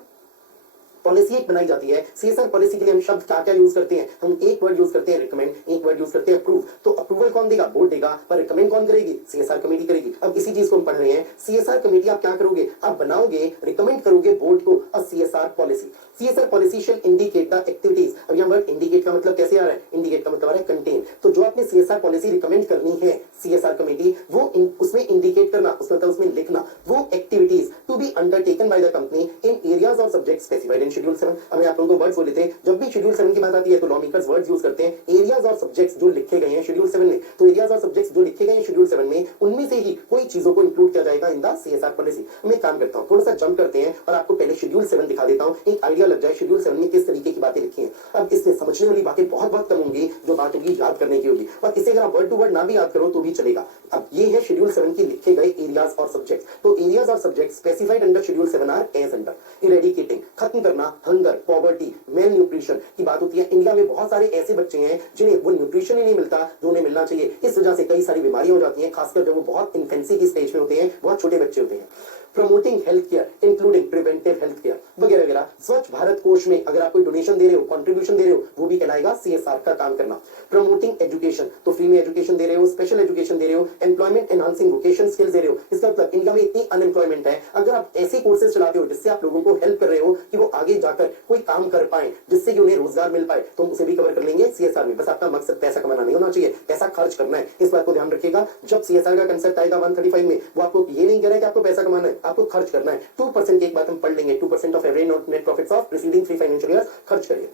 पॉलिसी एक बनाई जाती है। सीएसआर पॉलिसी के लिए हम शब्द क्या क्या यूज करते हैं, हम एक वर्ड यूज करते हैं रिकमेंड, एक वर्ड यूज करते हैं अप्रूव। तो अप्रूवल कौन देगा, बोर्ड देगा, पर रिकमेंड कौन करेगी, सीएसआर कमेटी करेगी। अब इसी चीज को हम पढ़ रहे हैं, सीएसआर कमेटी आप क्या करोगे, आप बनाओगे, रिकमेंड करोगे बोर्ड को a CSR policy. CSR policy shall indicate the activities. अब यहाँ वर्ड इंडिकेट का मतलब कैसे आ रहा है, इंडिकेट का मतलब आ रहा है कंटेन। तो जो आपने सीएसआर पॉलिसी रिकमेंड करनी है सीएसआर कमेटी, वो उसमें इंडिकेट करना, उसमें लिखना वो activities to be undertaken by the company in areas और सब्जेक्ट स्पेसिफाइड इन शेड्यूल 7। अब मैं आप लोगों को वर्ड्स बोले थे, जब भी शेड्यूल 7 की बात आती है तो लॉ मेकर्स वर्ड्स यूज करते हैं एरियाज और सब्जेक्ट्स जो लिखे गए हैं शेड्यूल 7 में। तो एरियाज और सब्जेक्ट्स जो लिखे गए हैं शेड्यूल 7 में उनमें से ही कोई चीजों को इंक्लूड किया जाएगा इन द सीएसआर पॉलिसी। मैं काम करता हूं, थोड़ा सा जंप करते हैं और आपको पहले शेड्यूल 7 दिखा देता हूं, एक आइडिया लग जाए शेड्यूल 7 में किस तरीके की बातें लिखी हैं। अब इससे समझने वाली बातें बहुत बहुत कम होंगी, जो बात होगी याद करने की होगी, और इसे अगर आप वर्ड टू वर्ड ना भी याद करो तो भी चलेगा। अब ये है शेड्यूल 7 के लिखे गए एरियाज और सब्जेक्ट्स। तो एरियाज और subjects specified under schedule 7 are as under eradicating, खत्म करना हंगर, पॉवर्टी, मेल न्यूट्रिशन की बात होती है। इंडिया में बहुत सारे ऐसे बच्चे हैं जिन्हें वो न्यूट्रिशन ही नहीं मिलता जो उन्हें मिलना चाहिए, इस वजह से कई सारी बीमारियां हो जाती हैं, खासकर जब वो बहुत इन्फेंसी की स्टेज में होते हैं, बहुत छोटे बच्चे होते हैं। Promoting health care including preventive health care वगैरह वगैरह। स्वच्छ भारत कोष में अगर आप कोई डोनेशन दे रहे हो, कंट्रीब्यूशन दे रहे हो, वो भी कहलाएगा सीएसआर का काम करना। प्रमोटिंग एजुकेशन, तो फ्री में एजुकेशन दे रहे हो, स्पेशल एजुकेशन दे रहे हो, एम्प्लॉयमेंट एनहांसिंग वोकेशन स्किल्स दे रहे हो। इसका मतलब इंडिया में इतनी अनएम्प्लॉयमेंट है, अगर आप ऐसे कोर्सेज चलाते हो जिससे आप लोगों को हेल्प कर रहे हो कि वो आगे जाकर कोई काम कर पाए जिससे कि उन्हें रोजगार मिल पाए, तो हम उसे भी कवर कर लेंगे सीएसआर में। बस आपका मकसद पैसा कमाना नहीं होना चाहिए, पैसा खर्च करना है, इस बात को ध्यान रखिएगा। जब सीएसआर का कंसेप्ट आएगा 135 में, वो आपको ये नहीं कह रहा है कि आपको पैसा कमाना है, आपको खर्च करना है। 2% की एक बात हम पढ़ लेंगे, 2% of average net profits of preceding 3 financial years खर्च करिए।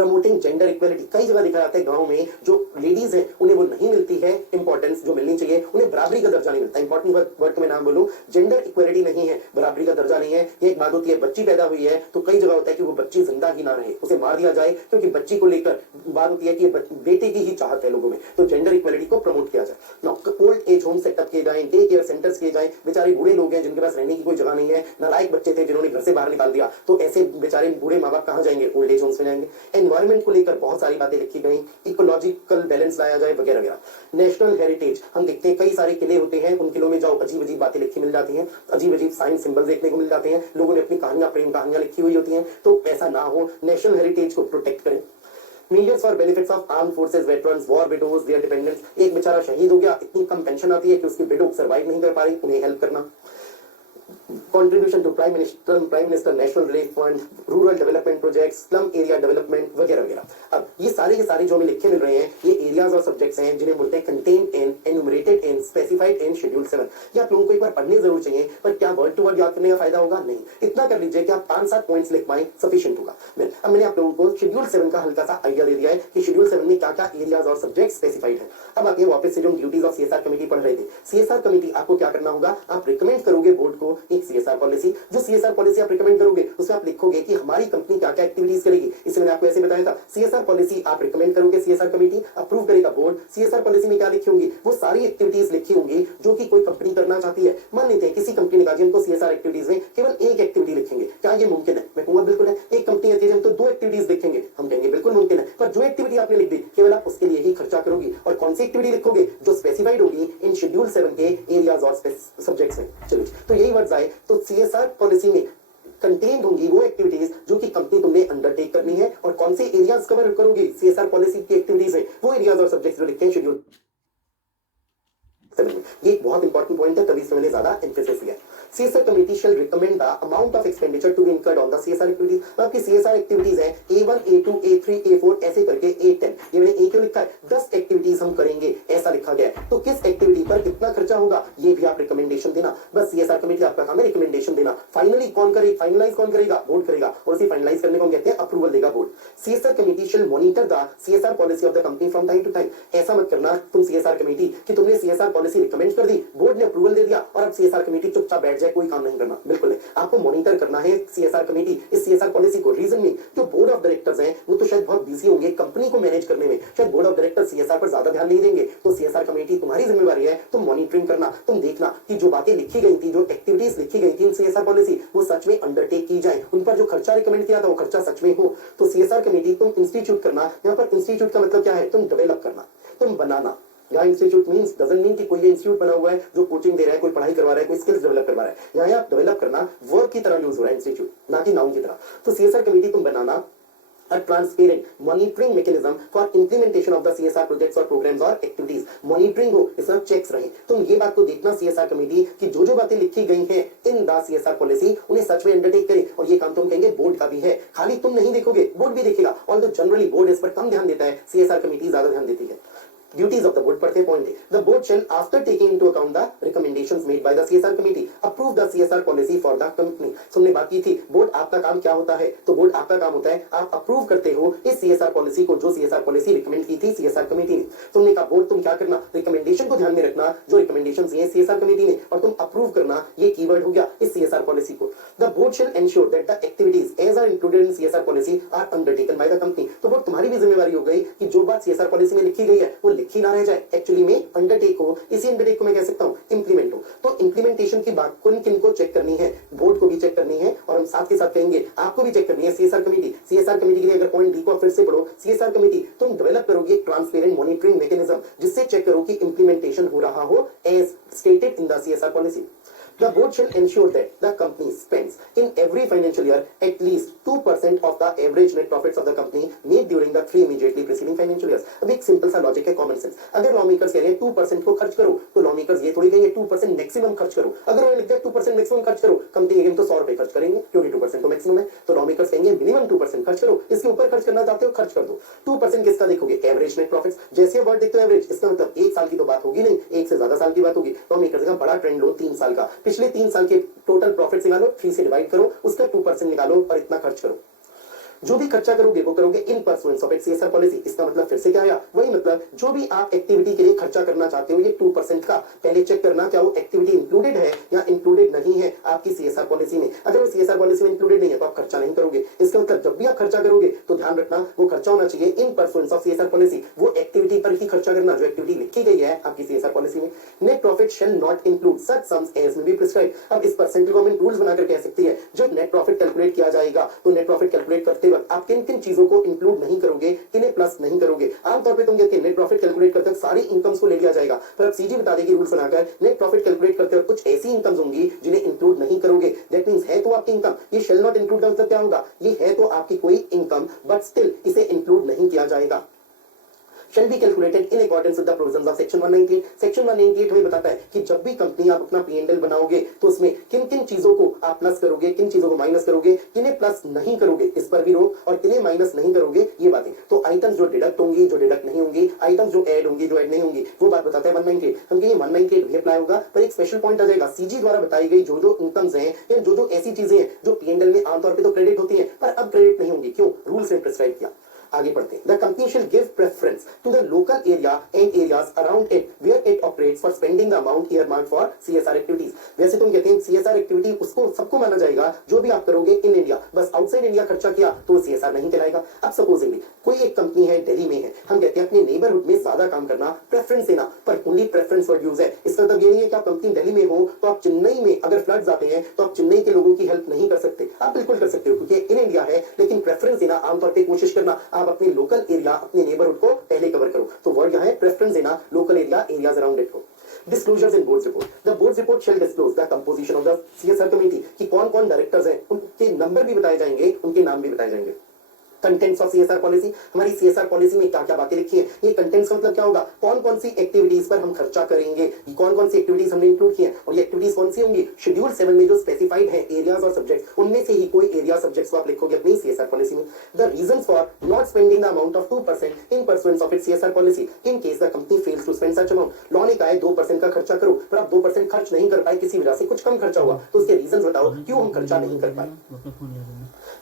Promoting gender equality. कई जगह देखा जाता है गांव में जो लेडीज है उन्हें वो नहीं मिलती है इंपॉर्टेंस जो मिलनी चाहिए, उन्हें बराबरी का दर्जा नहीं मिलता। इंपॉर्टेंट वर्ड को मैं नाम बोलूं, जेंडर इक्वलिटी नहीं है, बराबरी का दर्जा नहीं है। ये एक बात होती है, बच्ची पैदा हुई है तो कई जगह होता है कि वो बच्ची जिंदा ही ना रहे, उसे मार दिया जाए, क्योंकि बच्ची को लेकर बात होती है कि बेटे की ही चाहत है लोगों में, तो जेंडर इक्वलिटी को प्रमोट किया जाए। ओल्ड एज होम सेटअप किए जाए, डे केयर सेंटर्स किए जाए। बेचारे बूढ़े लोग हैं जिनके पास रहने की कोई जगह नहीं है, नालायक बच्चे थे जिन्होंने घर से बाहर निकाल दिया, तो ऐसे बेचारे बूढ़े माँ बाप कहाँ जाएंगे, ओल्ड एज होम्स में जाएंगे। एनवायरमेंट को लेकर बहुत सारी बातें लिखी गई, इकोलॉजिकल बैलेंस लाया जाए वगैरह वगैरह। नेशनल हेरिटेज, हम देखते हैं कई सारे किले होते हैं, उन किलों में जाओ अजीब अजीब बातें लिखी मिल जाती हैं, अजीब अजीब साइंस सिंबल देखने को मिल जाते हैं, लोगों ने अपनी कहानियां, प्रेम कहानियां लिखी हुई होती हैं, तो ऐसा ना हो, नेशनल हेरिटेज को प्रोटेक्ट करें। Millions for benefits of armed forces veterans, war widows, their dependents। एक बेचारा शहीद हो गया, इतनी कम पेंशन आती है कि उसकी विडो सर्वाइव नहीं कर पा रही, उन्हें हेल्प करना। Contribution to prime minister national relief fund, rural development project, slum area development वगैरह वगैरह। अब ये सारे के सारे जो हमें लिखे मिल रहे हैं, ये एरियाज और सब्जेक्ट्स हैं जिन्हें बोलते हैं contained in, enumerated in, specified in schedule 7। ये आप लोगों को एक बार पढ़ने जरूर चाहिए, पर क्या वर्ड टू वर्ड याद करने का फायदा होगा? नहीं। इतना कर लीजिए कि आप 5-7 पॉइंट्स लिख पाए, सफिशिएंट होगा। अब मैंने आप लोगों को शेड्यूल 7 का हल्का सा आइडिया दे दिया है कि शेड्यूल 7 में क्या क्या एरियाज और सब्जेक्ट स्पेसिफाइड है। अब आगे वापस से जो ड्यूटीज ऑफ सीएसआर कमेटी पढ़ रहे थे, सीएसआर कमेटी आपको क्या करना होगा, आप रिकमेंड करोगे बोर्ड को एक सीएसआर पॉलिसी। जो सीएसआर पॉलिसी आप रिकमेंड करोगे उसमें आप लिखोगे कि हमारी कंपनी क्या क्या एक्टिविटीज करेगी। इसे मैंने आपको ऐसे बताया था, सीएसआर पॉलिसी आप रिकमेंड करोगे, सीएसआर कमेटी अप्रूव करेगा बोर्ड। सीएसआर पॉलिसी में क्या लिखी होंगी, वो सारी एक्टिविटीज लिखी होंगी जो कि कोई कंपनी करना चाहती है। मान लेते हैं किसी कंपनी ने कहा हम तो सीएसआर एक्टिविटीज में केवल एक एक्टिविटी लिखेंगे, क्या ये मुमकिन है? मैं कहूंगा बिल्कुल है। एक कंपनी आती है हम तो 2 एक्टिविटीज लिखेंगे, हम कहेंगे बिल्कुल मुमकिन है। पर जो एक्टिविटी आपने लिख दी केवल आप उसके लिए ही खर्चा करोगी, और कौन सी एक्टिविटी लिखोगे, जो स्पेसिफाइड होगी इन शेड्यूल 7 के एरियाज और सब्जेक्ट्स में। चलिए, तो यही वर्ड्स आए, तो सीएसआर पॉलिसी में कंटेन्ड होंगी वो एक्टिविटीज जो कि कंपनी तुमने अंडरटेक करनी है, और कौन से एरियाज कवर करोगी सीएसआर पॉलिसी की एक्टिविटीज में, वो एरियाज और सब्जेक्ट्स जो लिखे हैं शेड्यूल। ये एक बहुत इंपॉर्टेंट पॉइंट है, तभी से मैंने ज्यादा एम्फेसिस दिया। CSR committee shall recommend the amount of expenditure to be incurred on the CSR activities। आपकी CSR एक्टिविटीज है A1, A2, A3, A4 ऐसे करके A10। ये मैंने A क्यों लिखा है, 10 एक्टिविटीज हम करेंगे ऐसा लिखा गया है। तो किस एक्टिविटी पर कितना खर्चा होगा ये भी आप रिकमेंडेशन देना। बस CSR कमेटी आपका काम है रिकमेंडेशन देना। फाइनली कौन करेगा, फाइनलाइज कौन करेगा, बोर्ड करेगा, और उसी फाइनलाइज करने को हम कहते हैं अप्रूवल देगा board. CSR committee shall monitor the CSR policy of the company from time to time। ऐसा मत करना तुम CSR कमेटी कि तुमने CSR पॉलिसी रिकमेंड कर दी, बोर्ड ने अप्रूवल दे दिया और अब CSR कमेटी चुपचाप बैठ जाए, कोई काम नहीं करना। बिल्कुल है, आपको मॉनिटर करना है सीएसआर कमेटी इस सीएसआर पॉलिसी को। रीजन में जो बोर्ड ऑफ डायरेक्टर्स हैं वो तो शायद बहुत बिजी होंगे कंपनी को मैनेज करने में, शायद बोर्ड ऑफ डायरेक्टर सीएसआर पर ज्यादा ध्यान नहीं देंगे, तो सीएसआर कमेटी तुम्हारी जिम्मेवारी है, तुम मॉनिटरिंग करना, तुम देखना कि जो बातें लिखी गई थी, जो एक्टिविटीज लिखी गई थी इन सीएसआर पॉलिसी, वो सच में अंडरटेक की जाए, उन पर जो खर्चा रिकमेंड किया था वो खर्चा सच में हो। तो सीएसआर कमेटी तुम इंस्टीट्यूट करना, यहाँ पर इंस्टीट्यूट का मतलब क्या है, तुम डेवलप करना, तुम बनाना। यहाँ इंस्टीट्यूट मींस डजंट मीन कि कोई इंस्टीट्यूट बना हुआ है जो कोचिंग दे रहा है, कोई पढ़ाई करवा रहा है, कोई स्किल्स डेवलप करवा रहा है। यहाँ आप डेवलप करना वर्क की तरह यूज हो रहा है इंस्टीट्यूट, ना कि नाउन की तरह। तो सीएसआर कमेटी तुम बनाना a transparent monitoring mechanism for implementation of the CSR projects or programs or activities। Monitoring हो, इसमें चेक्स रहे। तुम ये बात को देखना सीएसआर कमेटी कि जो बातें लिखी गई हैं इन द सीएसआर पॉलिसी उन्हें सच में अंडरटेक करे, और ये काम तुम कहेंगे बोर्ड का भी है। खाली तुम नहीं देखोगे, बोर्ड भी देखेगा, ऑल्दो जनरली बोर्ड इस पर कम ध्यान देता है, सीएसआर कमेटी ज्यादा ध्यान देती है। Duties of the board पढ़ते पॉइंट है, the board shall after taking into account the recommendations made by the CSR committee approve the CSR policy for the company। तुमने बात की थी बोर्ड आपका काम क्या होता है, तो बोर्ड आपका काम होता है आप अप्रूव करते हो इस CSR पॉलिसी को, जो CSR पॉलिसी रिकमेंड की थी CSR कमेटी ने। तुमने कहा बोर्ड तुम क्या करना, रिकमेंडेशन को ध्यान में रखना, जो रिकमेंडेशन दिए CSR कमेटी ने, और तुम अप्रूव करना, ये कीवर्ड हो गया इस CSR पॉलिसी को। The board shall ensure that the activities as are included in CSR policy are undertaken by the company। तो बोर्ड तुम्हारी भी जिम्मेवारी हो गई कि जो बात CSR पॉलिसी में लिखी गई है वो लिखी ना रह जाए, एक्चुअली में अंडरटेक हो। इसी अंडरटेक को मैं कह सकता हूं इंप्लीमेंट हो। तो इंप्लीमेंटेशन की बात किन किन को चेक करनी है, बोर्ड को भी चेक करनी है, और हम साथ के साथ कहेंगे आपको भी चेक करनी है सीएसआर कमेटी। सीएसआर कमेटी के लिए अगर पॉइंट डी को फिर से पढ़ो, सीएसआर कमेटी तुम डेवलप करोगे एक ट्रांसपेरेंट मॉनिटरिंग मैकेनिज्म जिससे चेक करो कि इंप्लीमेंटेशन हो रहा हो as stated in the CSR policy. The board shall ensure that the company spends in every financial year at least 2% of the average net profits of the company made during the 3 immediately preceding financial years। अब एक सिंपल सा लॉजिक है, कॉमन सेंस। अगर लॉ मेकर्स कह रहे हैं 2% को खर्च करो, तो लॉ मेकर्स ये थोड़ी कहेंगे 2% मैक्सिमम खर्च करो। अगर उन्होंने लिख दिया 2% मैक्सिमम खर्च करो, कंपनी तो 100 रुपए खर्च करेंगे क्योंकि 2% तो मैक्सिमम है। तो लॉ मेकर्स कहेंगे मिनिमम 2% खर्च करो, इसके ऊपर खर्च करना चाहते हो खर्च कर दो। 2% किसका देखोगे, एवरेज नेट प्रॉफिट्स। जैसे वर्ड देखते हो एवरेज, इसका मतलब एक साल की तो बात होगी नहीं, एक से ज्यादा साल की बात होगी। लॉ मेकर्स का बड़ा ट्रेंड लो 3 साल का, पिछले 3 साल के टोटल प्रॉफिट निकालो, 3 से डिवाइड करो, उसका 2% निकालो और इतना खर्च करो। जो भी खर्चा करोगे वो करोगे इन परसुएंस ऑफ सीएसआर पॉलिसी। इसका मतलब फिर से क्या आया, वही मतलब जो भी आप एक्टिविटी के लिए खर्चा करना चाहते हो, ये 2% का पहले चेक करना क्या वो एक्टिविटी इंक्लूडेड है या इंक्लूडेड नहीं है आपकी सीएसआर पॉलिसी में। अगर वो सीएसआर पॉलिसी में इंक्लूडेड नहीं है तो आप खर्चा नहीं करोगे। इसका मतलब जब भी आप खर्चा करोगे तो ध्यान रखना वो खर्चा होना चाहिए इन परसुएंस ऑफ सीएसआर पॉलिसी, वो एक्टिविटी पर ही खर्चा करना जो एक्टिविटी लिखी गई है आपकी सीएसआर पॉलिसी में। Net profit shall not include such sums as may be prescribe. अब इस परसेंटेज को हम रूल्स बनाकर कह सकती है, जब नेट प्रॉफिट कैलकुलेट किया जाएगा तो नेट प्रॉफिट कैलकुलेट करते वक्त आप किन किन चीजों को इंक्लूड नहीं करोगे, किन्हें प्लस नहीं करोगे। आमतौर पर तुम कहते हैं नेट प्रॉफिट कैलकुलेट करते वक्त सारी इनकम्स को ले लिया जाएगा, पर अब सीजी बता देगी रूल्स बनाकर नेट प्रॉफिट कैलकुलेट करते वक्त कुछ ऐसी इनकम्स होंगी जिन्हें इंक्लूड नहीं करोगे। दैट मींस है तो आपकी इनकम, ये शेल नॉट इंक्लूड का मतलब क्या होगा, ये है तो आपकी कोई इनकम बट स्टिल इसे इंक्लूड नहीं किया जाएगा। shall be calculated in accordance with the provisions of section 198। Section 198 हमें बताता है कि जब भी कंपनी आप अपना P&L बनाओगे तो उसमें किन किन चीजों को आप प्लस करोगे, किन चीजों को माइनस करोगे, किन्हें प्लस नहीं करोगे, इस पर भी रोक, और किन्हें माइनस नहीं करोगे, ये बातें। तो आइटम्स जो डिडक्ट होंगी, जो डिडक्ट नहीं होंगी, आइटम्स जो ऐड होंगी, जो ऐड नहीं होंगी, वो बात बताता है 198। हम कहेंगे 198 भी अप्लाई होगा, पर एक स्पेशल पॉइंट आ जाएगा, सीजी द्वारा बताई गई जो जो इनकम्स हैं या जो जो ऐसी चीजें हैं जो P&L में आमतौर पर तो क्रेडिट होती है पर अब क्रेडिट नहीं होंगी। क्यों? रूल्स ने प्रिस्क्राइब किया। आगे पढ़ते हैं। The company shall give preference to the local area and areas around it where it operates for spending the amount earmarked for CSR activities। वैसे तुम कहते हैं CSR एक्टिविटी उसको सबको माना जाएगा जो भी आप करोगे इन इंडिया, बस आउटसाइड इंडिया खर्चा किया तो CSR नहीं कहलाएगा। अब सपोजिंगली कोई एक कंपनी है दिल्ली में है, हम कहते हैं अपने नेबरहुड में ज्यादा काम करना, प्रेफरेंस देना, पर ओनली प्रेफरेंस वर्ड यूज है। इसका मतलब ये नहीं है कि आप कंपनी दिल्ली में हो तो आप चेन्नई में अगर फ्लड्स आते हैं तो आप चेन्नई के लोगों की हेल्प नहीं कर सकते। आप बिल्कुल कर सकते हो क्योंकि इन इंडिया है, लेकिन प्रेफरेंस देना आमतौर पर कोशिश करना आप अपने लोकल एरिया, अपने नेबरहुड को पहले कवर करो। तो वर्ड यहाँ है प्रेफरेंस देना, local area, areas around it को। Disclosures in board's report. The board's report shall disclose the composition of the CSR committee कि कौन कौन डायरेक्टर्स हैं, उनके नंबर भी बताए जाएंगे, उनके नाम भी बताए जाएंगे। कंटेंट्स ऑफ सीएसआर पॉलिसी, हमारी सीएसआर पॉलिसी में क्या क्या बातें लिखी है, ये कंटेंट्स का मतलब क्या होगा, कौन कौन सी एक्टिविटीज पर हम खर्चा करेंगे, कौन कौन सी एक्टिविटीज हमने इंक्लूड की है, और ये एक्टिविटीज कौन सी होंगी। शेड्यूल 7 में जो स्पेसिफाइड है एरियाज और सब्जेक्ट्स, उनमें से ही कोई एरिया सब्जेक्ट्स को आप लिखोगे अपनी सीएसआर पॉलिसी में। The reasons for not spending the amount of 2% in pursuance of its CSR policy in case the company fails to spend such amount. Law ने कहा है 2% का खर्चा करो, पर आप 2% खर्च नहीं कर पाए, किसी वजह से कुछ कम खर्चा हुआ, तो उसके रीजंस बताओ क्यों हम खर्चा नहीं कर पाए।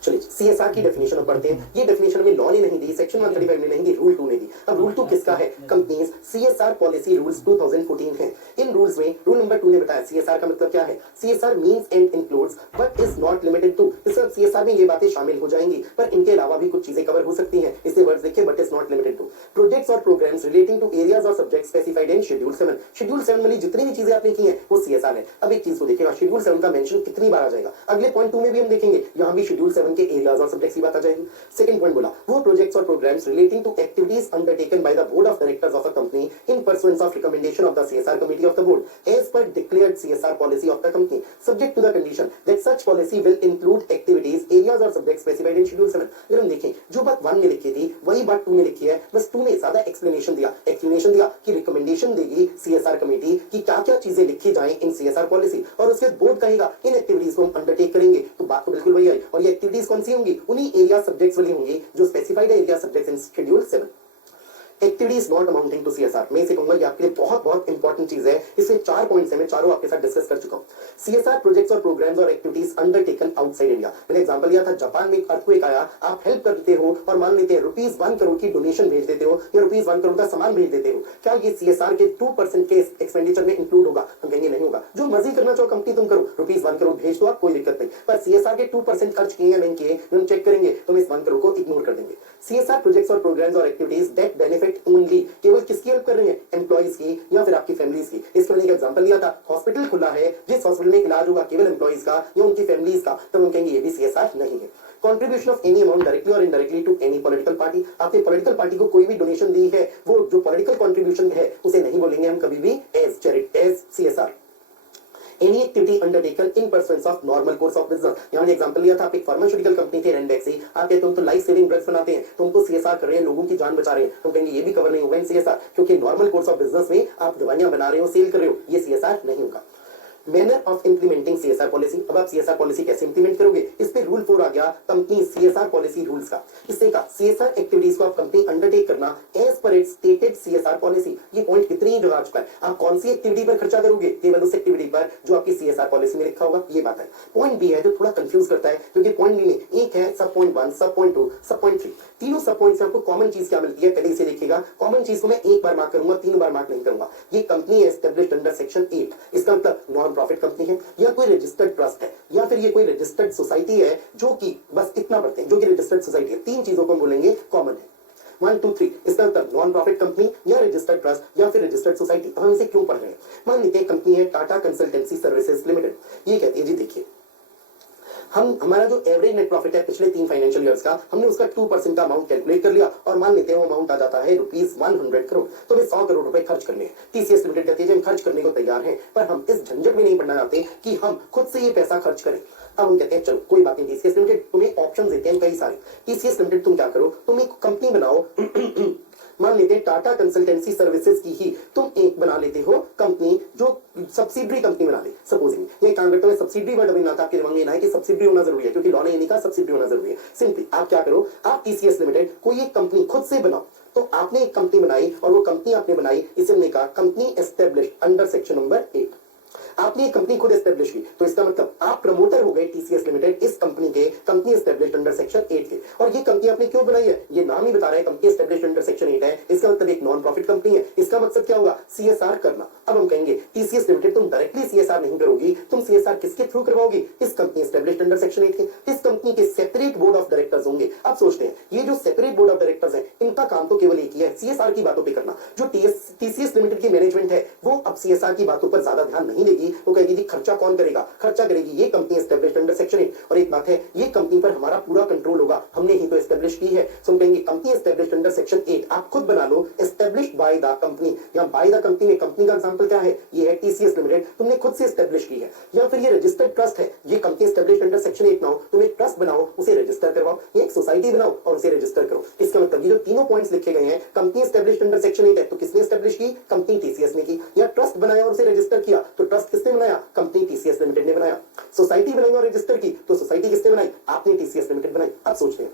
चलिए सीएसआर की डेफिनेशन पढ़ते हैं। ये डेफिनेशन में लॉ ने नहीं दी, सेक्शन 135 में नहीं दी, रूल 2 ने दी। अब रूल 2 किसका है, कंपनीज सीएसआर पॉलिसी रूल्स 2014 है। इन रूल्स में रूल नंबर 2 ने बताया सीएसआर का मतलब क्या है। CSR means and includes but is not limited to. इसका सीएसआर में ये बातें शामिल हो जाएंगी, पर इनके अलावा भी कुछ चीजें कवर हो सकती हैं। इससे वर्ड्स देखिए, but is not limited to projects और प्रोग्राम्स रिलेटिंग टू एरियाज और subjects specified in schedule 7। Schedule 7 वाली जितनी भी चीजें आपने की हैं वो सीएसआर है। अब एक चीज को देखिएगा, शेड्यूल 7 का मेंशन कितनी बार आ जाएगा, अगले पॉइंट 2 में भी हम देखेंगे, यहां भी शेड्यूल 7 के एरियाज और सब्जेक्ट्स की बात आ जाएगी। सेकंड पॉइंट बोला, वो प्रोजेक्ट्स और programmes relating to activities undertaken by the board of directors of a company in pursuance of recommendation of the CSR committee of the board as per declared CSR policy of the company subject to the condition that such policy will include activities areas और सब्जेक्ट्स स्पेसिफाइड इन शेड्यूल 7। अगर हम देखें जो बात 1 में लिखी थी वही बात 2 में लिखी है, बस 2 ने ज्यादा एक्सप्लेनेशन दिया कि रिकमेंडेशन देगी सीएसआर कमेटी कि क्या क्या चीजें लिखी जाएं इन सीएसआर पॉलिसी, और उसके बोर्ड कहेगा इन एक्टिविटीज को हम अंडरटेक करेंगे। तो बात तो बिल्कुल वही आई, और ये एक्टिविटीज कौन सी होंगी, उन्हीं एरिया सब्जेक्ट्स वाली होंगी जो स्पेसिफाइड है area subjects in schedule 7। Activities not amounting to CSR, मैं इसे कहूंगा कि आपके लिए बहुत बहुत इंपॉर्टेंट चीज है। इसमें 4 पॉइंट्स हैं, मैं चारों आपके साथ डिस्कस कर चुका हूं। सीएसआर प्रोजेक्ट्स और प्रोग्राम्स और एक्टिविटीज अंडरटेकन आउटसाइड इंडिया। मैंने एग्जांपल दिया था, जापान में एक अर्थक्वेक आया, आप हेल्प करते हो और मान लेते हैं ₹1 करोड़ की डोनेशन भेज देते हो या ₹1 करोड़ का सामान भेज देते हो, क्या ये सीएसआर के 2% के एक्सपेंडिचर में इंक्लूड होगा? हम कहेंगे नहीं होगा। जो मर्जी करना चाहो कंपनी तुम करो, ₹1 करोड़ भेज दो आप, कोई दिक्कत नहीं, पर सीएसआर के 2% खर्च किए या नहीं किए हम चेक करेंगे, तो हम इस 1 करोड़ को इग्नोर कर देंगे। सीएसआर प्रोजेक्ट्स और प्रोग्राम्स और एक्टिविटीज दैट बेनिफिट ओनली, केवल किसकी हेल्प कर रही है, एम्प्लॉइज की या फिर आपकी फैमिलीज की। इसके मैंने एक एग्जांपल लिया था, हॉस्पिटल खुला है, जिस हॉस्पिटल में इलाज होगा केवल एम्प्लॉइज का या उनकी फैमिलीज का, तो हम कहेंगे ये भी सीएसआर नहीं है। Contribution of any amount directly और indirectly to any political party, आपने पॉलिटिकल पार्टी को कोई भी डोनेशन दी है, वो जो पॉलिटिकल कंट्रीब्यूशन है उसे नहीं बोलेंगे हम कभी भी as charity, as CSR. Any activity undertaken in pursuance of normal course of business। यहाँ मैंने एग्जांपल लिया था, आप एक फार्मास्यूटिकल कंपनी थी रेंडेक्सी, आप कहते हो तो लाइफ सेविंग ड्रग्स बनाते हैं, तो उनको सीएसआर कर रहे हैं, लोगों की जान बचा रहे हैं, तो कहेंगे ये भी कवर नहीं होगा इन सीएसआर, क्योंकि नॉर्मल कोर्स ऑफ बिजनेस में आप दवाइयां बना रहे हो, सेल कर रहे हो, ये सीएसआर नहीं होगा। Manner of implementing CSR policy. अब आप सीएसआर पॉलिसी कैसे इंप्लीमेंट करोगे, इस पे रूल 4 आ गया कंपनी सीएसआर पॉलिसी रूल्स का। इससे का सीएसआर एक्टिविटीज को आप कंपनी अंडरटेक करना as per its stated CSR policy. ये पॉइंट कितनी जगह आ चुका है, आप कौन सी एक्टिविटी पर खर्चा करोगे, केवल उस एक्टिविटी पर जो आपकी सीएसआर पॉलिसी में लिखा होगा, ये बात है। पॉइंट बी है जो थोड़ा कंफ्यूज करता है, क्योंकि पॉइंट बी में एक है सब पॉइंट 1, सब पॉइंट 2, सब पॉइंट 3, तीनों सब पॉइंट्स में आपको कॉमन चीज क्या मिलती है, पहले इसे देखिएगा। कॉमन चीज को मैं एक बार मार्क करूंगा, 3 बार मार्क नहीं करूंगा। ये कंपनी एस्टेब्लिश्ड अंडर सेक्शन 8, इसका मतलब नॉन प्रॉफिट कंपनी है, या कोई रजिस्टर्ड ट्रस्ट है, या फिर ये कोई रजिस्टर्ड सोसाइटी है, जो कि बस इतना पढ़ते हैं, जो कि रजिस्टर्ड सोसाइटी है। तीन चीजों को बोलेंगे कॉमन है, 1 2 3। इसका मतलब नॉन प्रॉफिट कंपनी या रजिस्टर्ड ट्रस्ट या फिर रजिस्टर्ड सोसाइटी। हम इसे क्यों पढ़ रहे हैं, मान लीजिए कंपनी है टाटा कंसल्टेंसी सर्विसेज लिमिटेड। ये कहती है जी देखिए, हमारा जो एवरेज नेट प्रॉफिट है पिछले 3 फाइनेंशियल ईयर्स का, हमने उसका 2% का अमाउंट कैलकुलेट कर लिया और मान लेते हैं वो अमाउंट आ जाता है ₹100 करोड़। तो हमें 100 करोड़ रुपए खर्च करने हैं। टीसीएस लिमिटेड कहती है हम खर्च करने को तैयार हैं, पर हम इस झंझट में नहीं पड़ना चाहते कि हम खुद से ये पैसा खर्च करें। अब हम कहते हैं चलो कोई बात नहीं, टीसीएस लिमिटेड तुम्हें ऑप्शन देते हैं कई सारे। टीसीएस लिमिटेड तुम क्या करो, तुम एक कंपनी बनाओ मान लेते हैं टाटा कंसल्टेंसी सर्विसेज की ही तुम एक बना लेते हो कंपनी, जो सब्सिडरी कंपनी बना ले। सपोजिंग ये काम करते हुए सब्सिडरी वर्ड अभी ना था, आपके दिमाग में ना है कि सब्सिडरी होना जरूरी है, क्योंकि लॉ ने ये नहीं कहा सब्सिडरी होना जरूरी है। सिंपली आप क्या करो, आप टीसीएस लिमिटेड कोई एक कंपनी खुद से बनाओ। तो आपने एक कंपनी बनाई और वो कंपनी आपने बनाई, इसे हमने कहा company established under section number 8। आपने एक कंपनी खुद एस्टेब्लिश की, तो इसका मतलब आप प्रमोटर हो गए टीसीएस लिमिटेड इस कंपनी के, कंपनी एस्टेब्लिश्ड अंडर सेक्शन 8 के। और ये कंपनी आपने क्यों बनाई है, ये नाम ही बता रहा है कंपनी एस्टेब्लिश्ड अंडर सेक्शन 8 है। इसका मतलब एक नॉन प्रॉफिट कंपनी है। इसका मतलब क्या होगा, सीएसआर करना। अब हम कहेंगे टीसीएस लिमिटेड तुम डायरेक्टली सीएसआर नहीं करोगी, तुम सीएसआर किसके थ्रू करवाओगी, इस कंपनी एस्टेब्लिश्ड अंडर सेक्शन 8 के। इस कंपनी के सेपरेट बोर्ड ऑफ डायरेक्टर्स होंगे। अब सोचते हैं ये जो सेपरेट बोर्ड ऑफ डायरेक्टर्स है, इनका काम तो केवल एक ही है, सीएसआर की बातों पर करना। जो टीसीएस लिमिटेड की मैनेजमेंट है वो अब सीएसआर की बातों पर ज्यादा ध्यान नहीं देगी। वो कहेगी खर्चा कौन करेगा, खर्चा करेगी ये कंपनी एस्टेब्लिश्ड अंडर सेक्शन 8। और एक बात है, ये कंपनी पर हमारा पूरा कंट्रोल होगा, हमने ही तो एस्टेब्लिश की है। सो हम कहेंगे कंपनी एस्टेब्लिश्ड अंडर सेक्शन 8 आप खुद बना लो, एस्टेब्लिश्ड बाय द कंपनी। या बाय द कंपनी में कंपनी का एग्जांपल क्या है, ये है टीसीएस लिमिटेड, तुमने खुद से एस्टेब्लिश की है। या फिर ये रजिस्टर्ड ट्रस्ट है, ये कंपनी एस्टेब्लिश्ड अंडर सेक्शन 8 ना हो, तुम एक ट्रस्ट बनाओ उसे रजिस्टर करवाओ, ये एक सोसाइटी बनाओ और उसे रजिस्टर करो। इसका मतलब ये जो तीनों पॉइंट्स लिखे गए हैं, कंपनी एस्टेब्लिश्ड अंडर सेक्शन 8 है तो किसने एस्टेब्लिश की, कंपनी टीसीएस ने की। या ट्रस्ट बनाया और उसे रजिस्टर किया तो ट्रस्ट किसने बनाया, कंपनी टीसीएस लिमिटेड ने बनाया। सोसाइटी बनाई और रजिस्टर की तो सोसाइटी किसने बनाई, आपने टीसीएस लिमिटेड बनाई। अब सोचते हैं,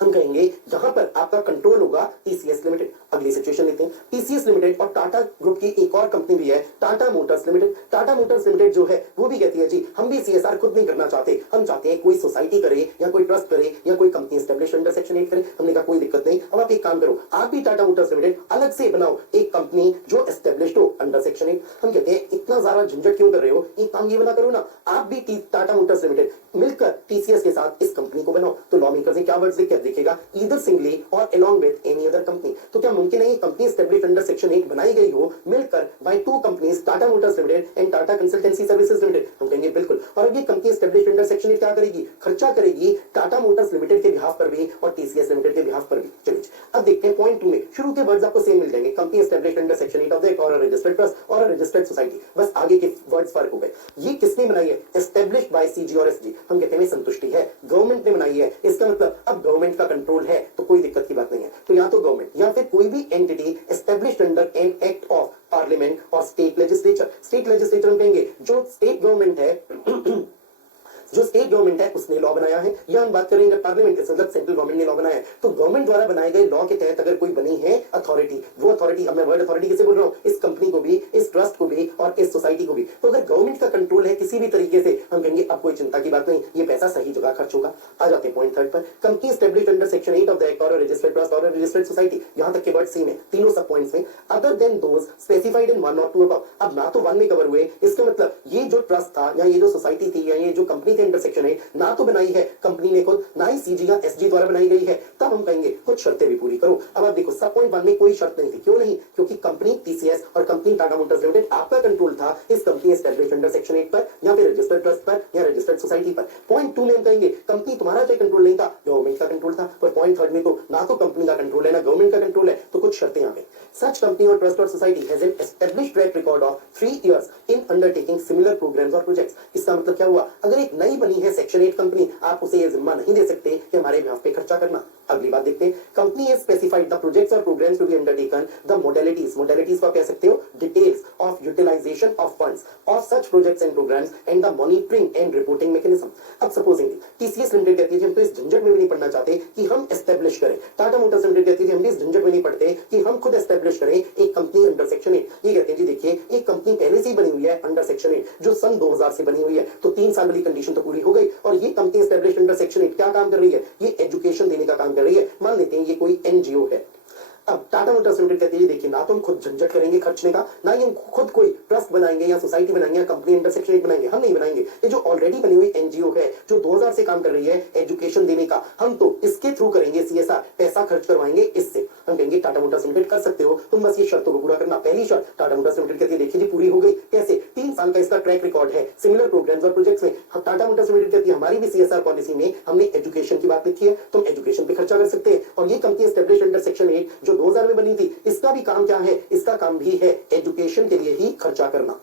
हम कहेंगे यहां पर आपका कंट्रोल होगा टीसीएस लिमिटेड। अगली सिचुएशन लेते हैं, टीसीएस लिमिटेड और टाटा ग्रुप की एक और कंपनी भी है Tata Motors limited. Tata Motors limited जो है वो भी कहती है जी हम भी सीएसआर खुद नहीं करना चाहते, हम चाहते हैं कोई सोसाइटी करे या कोई ट्रस्ट करे या कोई कंपनी एस्टेब्लिश अंडर सेक्शन 8 करे। हमने कहा कोई दिक्कत नहीं, अब आप एक काम करो, आप भी टाटा मोटर्स लिमिटेड अलग से बनाओ एक कंपनी जो एस्टेब्लिश्ड हो अंडर सेक्शन 8। हम कहते हैं इतना ज्यादा झंझट क्यों कर रहे हो, एक काम ये बना करो ना, आप भी टाटा मोटर्स लिमिटेड मिलकर टीसीएस के साथ इस कंपनी को बनाओ। तो लॉ मेकर्स ने क्या वर्ड्स लिखेगा, ईदर सिंगली और along with any other company. तो क्या मुमकिन है ये कंपनी एस्टेब्लिश्ड अंडर सेक्शन 8 बनाई गई हो मिलकर by 2 companies, Tata Motors Limited and Tata Consultancy Services Limited. हम कहेंगे बिल्कुल। और अब ये कंपनी एस्टेब्लिश्ड अंडर सेक्शन 8 क्या करेगी, खर्चा करेगी टाटा मोटर्स लिमिटेड के बिहाफ पर भी और टीसीएस लिमिटेड के बिहाफ पर भी। चलिए अब देखते हैं पॉइंट 2 में, शुरू के वर्ड्स आपको सेम मिल जाएंगे, company established under section 8 of the act और रजिस्टर्ड ट्रस्ट और रजिस्टर्ड सोसाइटी, बस आगे के वर्ड्स फर्क हो गए। ये किसने बनाई है, एस्टेब्लिश्ड बाय सीजी और एसजी। हम कहते हैं संतुष्टि है, गवर्नमेंट ने बनाई है, इसका मतलब अब गवर्नमेंट का कंट्रोल है तो कोई दिक्कत की बात नहीं है। तो या तो गवर्नमेंट या फिर कोई भी entity established under an act of parliament और स्टेट लेजिस्लेचर। स्टेट लेजिस्लेचर हम कहेंगे जो स्टेट गवर्नमेंट है जो स्टेट गवर्नमेंट है उसने लॉ बनाया है, या हम बात करेंगे पार्लियामेंट के मतलब सेंट्रल गवर्नमेंट ने लॉ बनाया है। तो गवर्नमेंट द्वारा बनाए गए लॉ के तहत अगर कोई बनी है अथॉरिटी, वो अथॉरिटी, अब मैं वर्ड अथॉरिटी किसे बोल रहा हूँ, इस कंपनी को भी, इस ट्रस्ट को भी और इस सोसाइटी को भी। तो अगर गवर्नमेंट का कंट्रोल है किसी भी तरीके से, हम कहेंगे अब कोई चिंता की बात नहीं, ये पैसा सही जगह खर्च होगा। आ जाते हैं पॉइंट 3 पर, company established under section 8 of the act और रजिस्टर्ड ट्रस्ट और रजिस्टर्ड सोसाइटी। यहां तक के वर्ड सेम है तीनों सब पॉइंट्स में, other than those specified in 1 और 2 अबव। अब ना तो 1 में कवर हुए, इसका मतलब ये जो ट्रस्ट था या ये जो सोसाइटी थी या ये जो कंपनी थी अंडर सेक्शन 8 ना तो बनाई है कंपनी ने खुद, ना ही सीजी या एसजी द्वारा बनाई गई है। तब हम कहेंगे कुछ शर्तें भी पूरी करो। अब आप देखो सब पॉइंट 1 में कोई शर्त नहीं थी, क्यों नहीं, क्योंकि कंपनी टीसीएस और कंपनी टाटा मोटर्स लिमिटेड आपका कंट्रोल था इस कंपनी एस्टेब्लिश्ड अंडर सेक्शन 8 पर या फिर रजिस्टर्ड ट्रस्ट पर या रजिस्टर्ड सोसाइटी पर। पॉइंट 2 में हम कहेंगे कंपनी तुम्हारा कोई कंट्रोल नहीं था, गवर्नमेंट का कंट्रोल था। पर पॉइंट 3 में तो ना तो कंपनी का कंट्रोल है ना गवर्नमेंट का कंट्रोल है, तो कुछ शर्तें आ गई। सच कंपनी और ट्रस्ट और society has an established track record of 3 years in undertaking similar programmes और प्रोजेक्ट्स। इसका मतलब क्या हुआ, अगर एक नई बनी है सेक्शन 8 कंपनी, आप उसे ये जिम्मा नहीं दे सकते कि हमारे बिहाफ पे खर्चा करना। अगली बात देखते हैं, company has specified the projects और programs to be undertaken, the modalities, modalities को आप कह सकते हो details of utilization of funds of such projects and programs and the monitoring and reporting mechanism. अब सपोजिंग टीसीएस लिमिटेड कहती है हम तो इस झंझट में भी नहीं पड़ना चाहते कि हम एस्टेब्लिश करें, टाटा मोटर्स लिमिटेड कहती है हम भी इस झंझट में नहीं पड़ते कि हम खुद एस्टेब्लिश करें एक कंपनी अंडर सेक्शन 8। ये कहते हैं जी देखिए एक कंपनी पहले से ही बनी हुई है अंडर सेक्शन 8 जो सन 2000 से बनी हुई है, तो 3 साल वाली कंडीशन तो पूरी हो गई और ये कंपनी एस्टेब्लिश अंडर सेक्शन 8 क्या काम कर रही है, ये एजुकेशन देने का काम कर रही है। मान लेते हैं ये कोई एनजीओ है। अब टाटा मोटर्स लिमिटेड कहती है देखिए ना तो हम खुद झंझट करेंगे खर्चने का, ना ही हम खुद कोई ट्रस्ट बनाएंगे या सोसाइटी बनाएंगे या कंपनी अंडर सेक्शन 8 बनाएंगे, हम नहीं बनाएंगे। ये जो ऑलरेडी बनी हुई एनजीओ है जो 2000 से काम कर रही है एजुकेशन देने का, हम तो इसके थ्रू करेंगे सीएसआर, पैसा खर्च करवाएंगे इससे। हम कहेंगे टाटा मोटर्स लिमिटेड कर सकते हो, तुम बस ये शर्तों को पूरा करना। पहली शर्त टाटा मोटर्स लिमिटेड कहती है देखिए जी पूरी हो गई, कैसे, 3 साल का इसका ट्रैक रिकॉर्ड है सिमिलर प्रोग्राम्स और प्रोजेक्ट्स में। टाटा मोटर्स लिमिटेड कहती है हमारी भी सीएसआर पॉलिसी में हमने एजुकेशन की बात लिखी है, तुम एजुकेशन पे खर्चा कर सकते हैं। और ये कंपनी एस्टेब्लिश अंडर सेक्शन 8 जो 2000 में बनी थी, इसका भी काम क्या है, इसका काम भी है एजुकेशन के लिए ही खर्चा करना।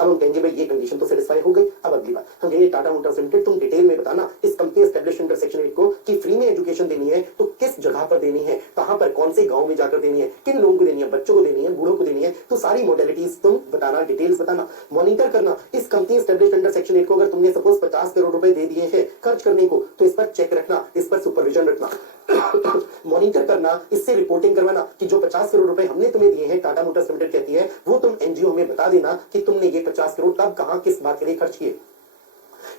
अब हम कहेंगे भाई ये कंडीशन तो सेटिस्फाई हो गई। अब अगली बात हम कहेंगे टाटा मोटर्स लिमिटेड तुम डिटेल में बताना इस कंपनी एस्टेब्लिश अंडर सेक्शन 8 को कि फ्री में एजुकेशन देनी है तो किस जगह पर देनी है, कहां पर, कौन से गांव में जाकर देनी है, किन लोगों को देनी है, बच्चों को देनी है, बूढ़ों को देनी है, तो सारी मॉडलिटीज तुम बताना, डिटेल्स बताना। मॉनिटर करना इस कंपनी एस्टेब्लिश अंडर सेक्शन 8 को अगर तुमने सपोज 50 करोड़ रुपए दे दिए हैं खर्च करने को, तो इस पर चेक रखना, इस पर सुपरविजन रखना, मॉनिटर करना, इससे रिपोर्टिंग करवाना कि जो 50 करोड़ रुपए हमने तुम्हें दिए हैं, टाटा मोटर्स लिमिटेड कहती है वो तुम एनजीओ में बता देना कि तुमने ये 50 करोड़ कब, कहां, किस बात के लिए खर्च किए।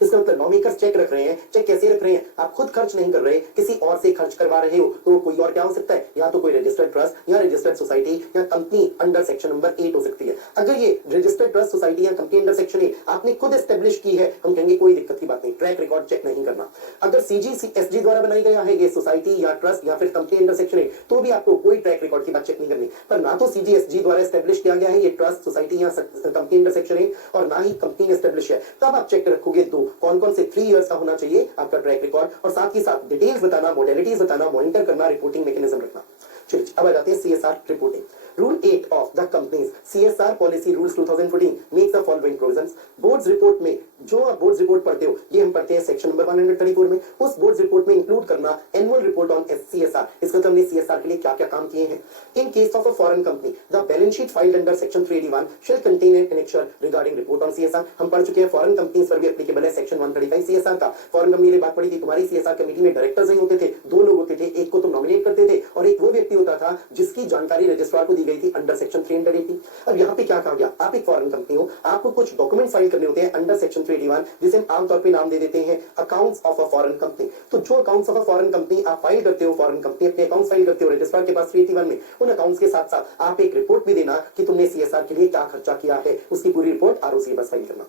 इसका मतलब लॉ मेकर्स चेक रख रहे हैं। चेक कैसे रख रहे हैं, आप खुद खर्च नहीं कर रहे, किसी और से खर्च करवा रहे हो, तो कोई और क्या हो सकता है, या तो कोई रजिस्टर्ड ट्रस्ट या रजिस्टर्ड सोसाइटी या कंपनी अंडर सेक्शन नंबर 8 हो सकती है। अगर ये रजिस्टर्ड ट्रस्ट सोसाइटी या कंपनी अंडर सेक्शन 8 आपने खुद एस्टेब्लिश की है, हम कहेंगे कोई दिक्कत की बात नहीं, ट्रैक रिकॉर्ड चेक नहीं करना। अगर सीजीएसजी द्वारा बनाई गया है ये सोसाइटी या ट्रस्ट या फिर कंपनी अंडर सेक्शन 8, तो भी आपको कोई ट्रैक रिकॉर्ड की बात चेक नहीं करनी। पर ना तो सीजीएसजी द्वारा एस्टेब्लिश किया गया है ये ट्रस्ट, सोसाइटी या कंपनी अंडर सेक्शन 8 और ना ही कंपनी एस्टेब्लिश है, तब आप चेक रखोगे दो, कौन कौन से 3 इयर्स का होना चाहिए आपका ट्रैक रिकॉर्ड, और साथ ही साथ डिटेल्स बताना, मॉडलिटीज बताना, मॉनिटर करना, रिपोर्टिंग मैकेनिज्म रखना। चलिए अब आ जाते हैं CSR reporting. Rule 8 of the company's CSR policy rules 2014 makes the following provisions. Boards report में जो आप बोर्ड्स रिपोर्ट पढ़ते हो, ये हम पढ़ते हैं सेक्शन नंबर 134 में, उस बोर्ड्स रिपोर्ट में इंक्लूड करना एनुअल रिपोर्ट ऑन सीएसआर। इसका मतलब हमने सीएसआर के लिए क्या क्या काम किए हैं। In case of a foreign company the balance sheet filed under section 381 shall contain an annexure regarding report on CSR. हम पढ़ चुके हैं फॉरेन कंपनीज पर भी एप्लीकेबल है सेक्शन 135 सीएसआर का। फॉरेन कंपनी ने बात पढ़ी थी, तुम्हारी सीएसआर कमेटी में डायरेक्टर्स नहीं होते थे, 2 लोग होते थे, एक को तुम नॉमिनेट करते थे और एक वो व्यक्ति होता था जिसकी जानकारी रजिस्ट्रार को दी गई थी अंडर सेक्शन 380। अब यहाँ पे क्या कहा गया, आप एक फॉरेन कंपनी हो, आपको कुछ डॉक्यूमेंट फाइल करने होते हैं अंडर सेक्शन 381 जिसे हम आमतौर पे नाम दे देते हैं accounts of a foreign company. तो जो accounts of a foreign company आप फाइल करते हो, फॉरेन कंपनी अपने अकाउंट्स फाइल करते हो रजिस्ट्रार के पास 381 में, उन अकाउंट्स के साथ साथ आप एक रिपोर्ट भी देना कि तुमने सीएसआर के लिए क्या खर्चा किया है, उसकी पूरी रिपोर्ट आरओसी बस फाइल करना।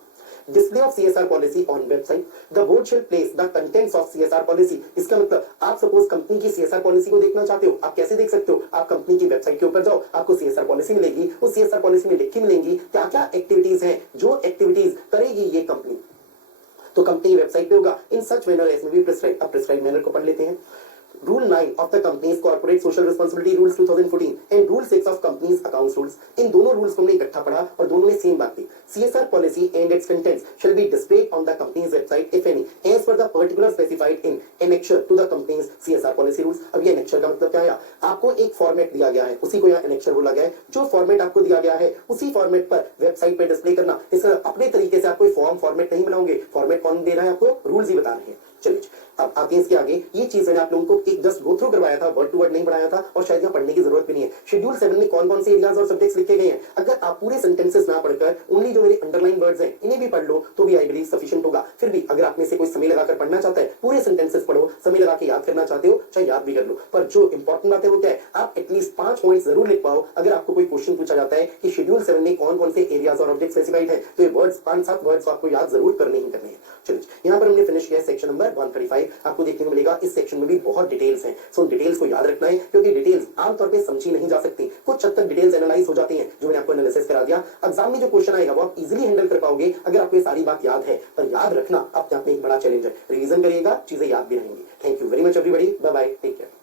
Display of CSR policy on website the board shall place the contents of CSR policy. इसका मतलब आप सपोज कंपनी की सीएसआर पॉलिसी को देखना चाहते हो, आप कैसे देख सकते हो, आप कंपनी की वेबसाइट के ऊपर जाओ, आपको सीएसआर पॉलिसी मिलेगी, उस सीएसआर पॉलिसी में लिखी मिलेंगी क्या क्या एक्टिविटीज हैं जो एक्टिविटीज करेगी ये कंपनी, तो कंपनी की वेबसाइट पे होगा। इन सच मैनर एज में भी प्रिस्क्राइब। अब प्रिस्क्राइब मैनर को पढ़ लेते हैं। Rule 9 of the company's corporate social responsibility rules 2014 and Rule 6 of company's accounts rules। इन दोनों रूल्स को हमने इकट्ठा पढ़ा और दोनों में सेम बात थी। CSR policy and its contents shall be displayed on the company's website if any as per the particular specified in annexure to the company's CSR policy rules। अब ये annexure का मतलब क्या है, आपको एक फॉर्मेट दिया गया है, उसी को यहाँ annexure बोला गया है। जो फॉर्मेट आपको दिया गया है उसी फॉर्मेट पर वेबसाइट पे डिस्प्ले करना। इसका अपने तरीके से आप कोई फॉर्म फॉर्मेट नहीं बनाओगे, फॉर्मेट कौन दे रहा है आपको, रूल्स ही बता रहे हैं। चलिए अब आते हैं इसके आगे। ये चीज मैंने आप लोगों को एक जस्ट गो थ्रू करवाया था, वर्ड टू वर्ड नहीं बढ़ाया था और शायद यहाँ पढ़ने की जरूरत भी नहीं है। शेड्यूल 7 में कौन कौन से एरियाज और सब्जेक्ट्स लिखे गए हैं, अगर आप पूरे सेंटेंसेस ना पढ़कर ओनली जो मेरे अंडरलाइन वर्ड्स हैं इन्हें भी पढ़ लो तो भी आई बिलीव सफिशिएंट होगा। फिर भी अगर आप में से कोई समय लगाकर पढ़ना चाहता है, पूरे सेंटेंसेस पढ़ो, समय लगा के याद करना चाहते हो चाहे याद भी कर लो, पर जो इंपॉर्टेंट बात है वो क्या है, आप एटलीस्ट 5 पॉइंट जरूर लिख पाओ। अगर आपको कोई क्वेश्चन पूछा जाता है कि शेड्यूल 7 में कौन कौन से एरियाज और ऑब्जेक्ट स्पेसिफाइड है, तो ये वर्ड्स 5-7 वर्ड्स आपको याद जरूर करने ही करने हैं। चलिए यहाँ पर हमने फिनिश किया सेक्शन नंबर 135। आपको देखने को मिलेगा इस सेक्शन में भी बहुत डिटेल्स हैं, सो डिटेल्स को याद रखना है क्योंकि डिटेल्स आमतौर पे समझी नहीं जा सकती, कुछ हद तक डिटेल्स एनालाइज हो जाती हैं जो मैंने आपको एनालिसिस करा दिया। एग्जाम में जो क्वेश्चन आएगा वो आप इजीली हैंडल कर पाओगे अगर आपको ये सारी बात याद है, पर याद रखना अपने आप में एक बड़ा चैलेंज है। रिवीजन करिएगा, चीजें याद भी रहेंगी। Thank you very much everybody, bye bye, take care.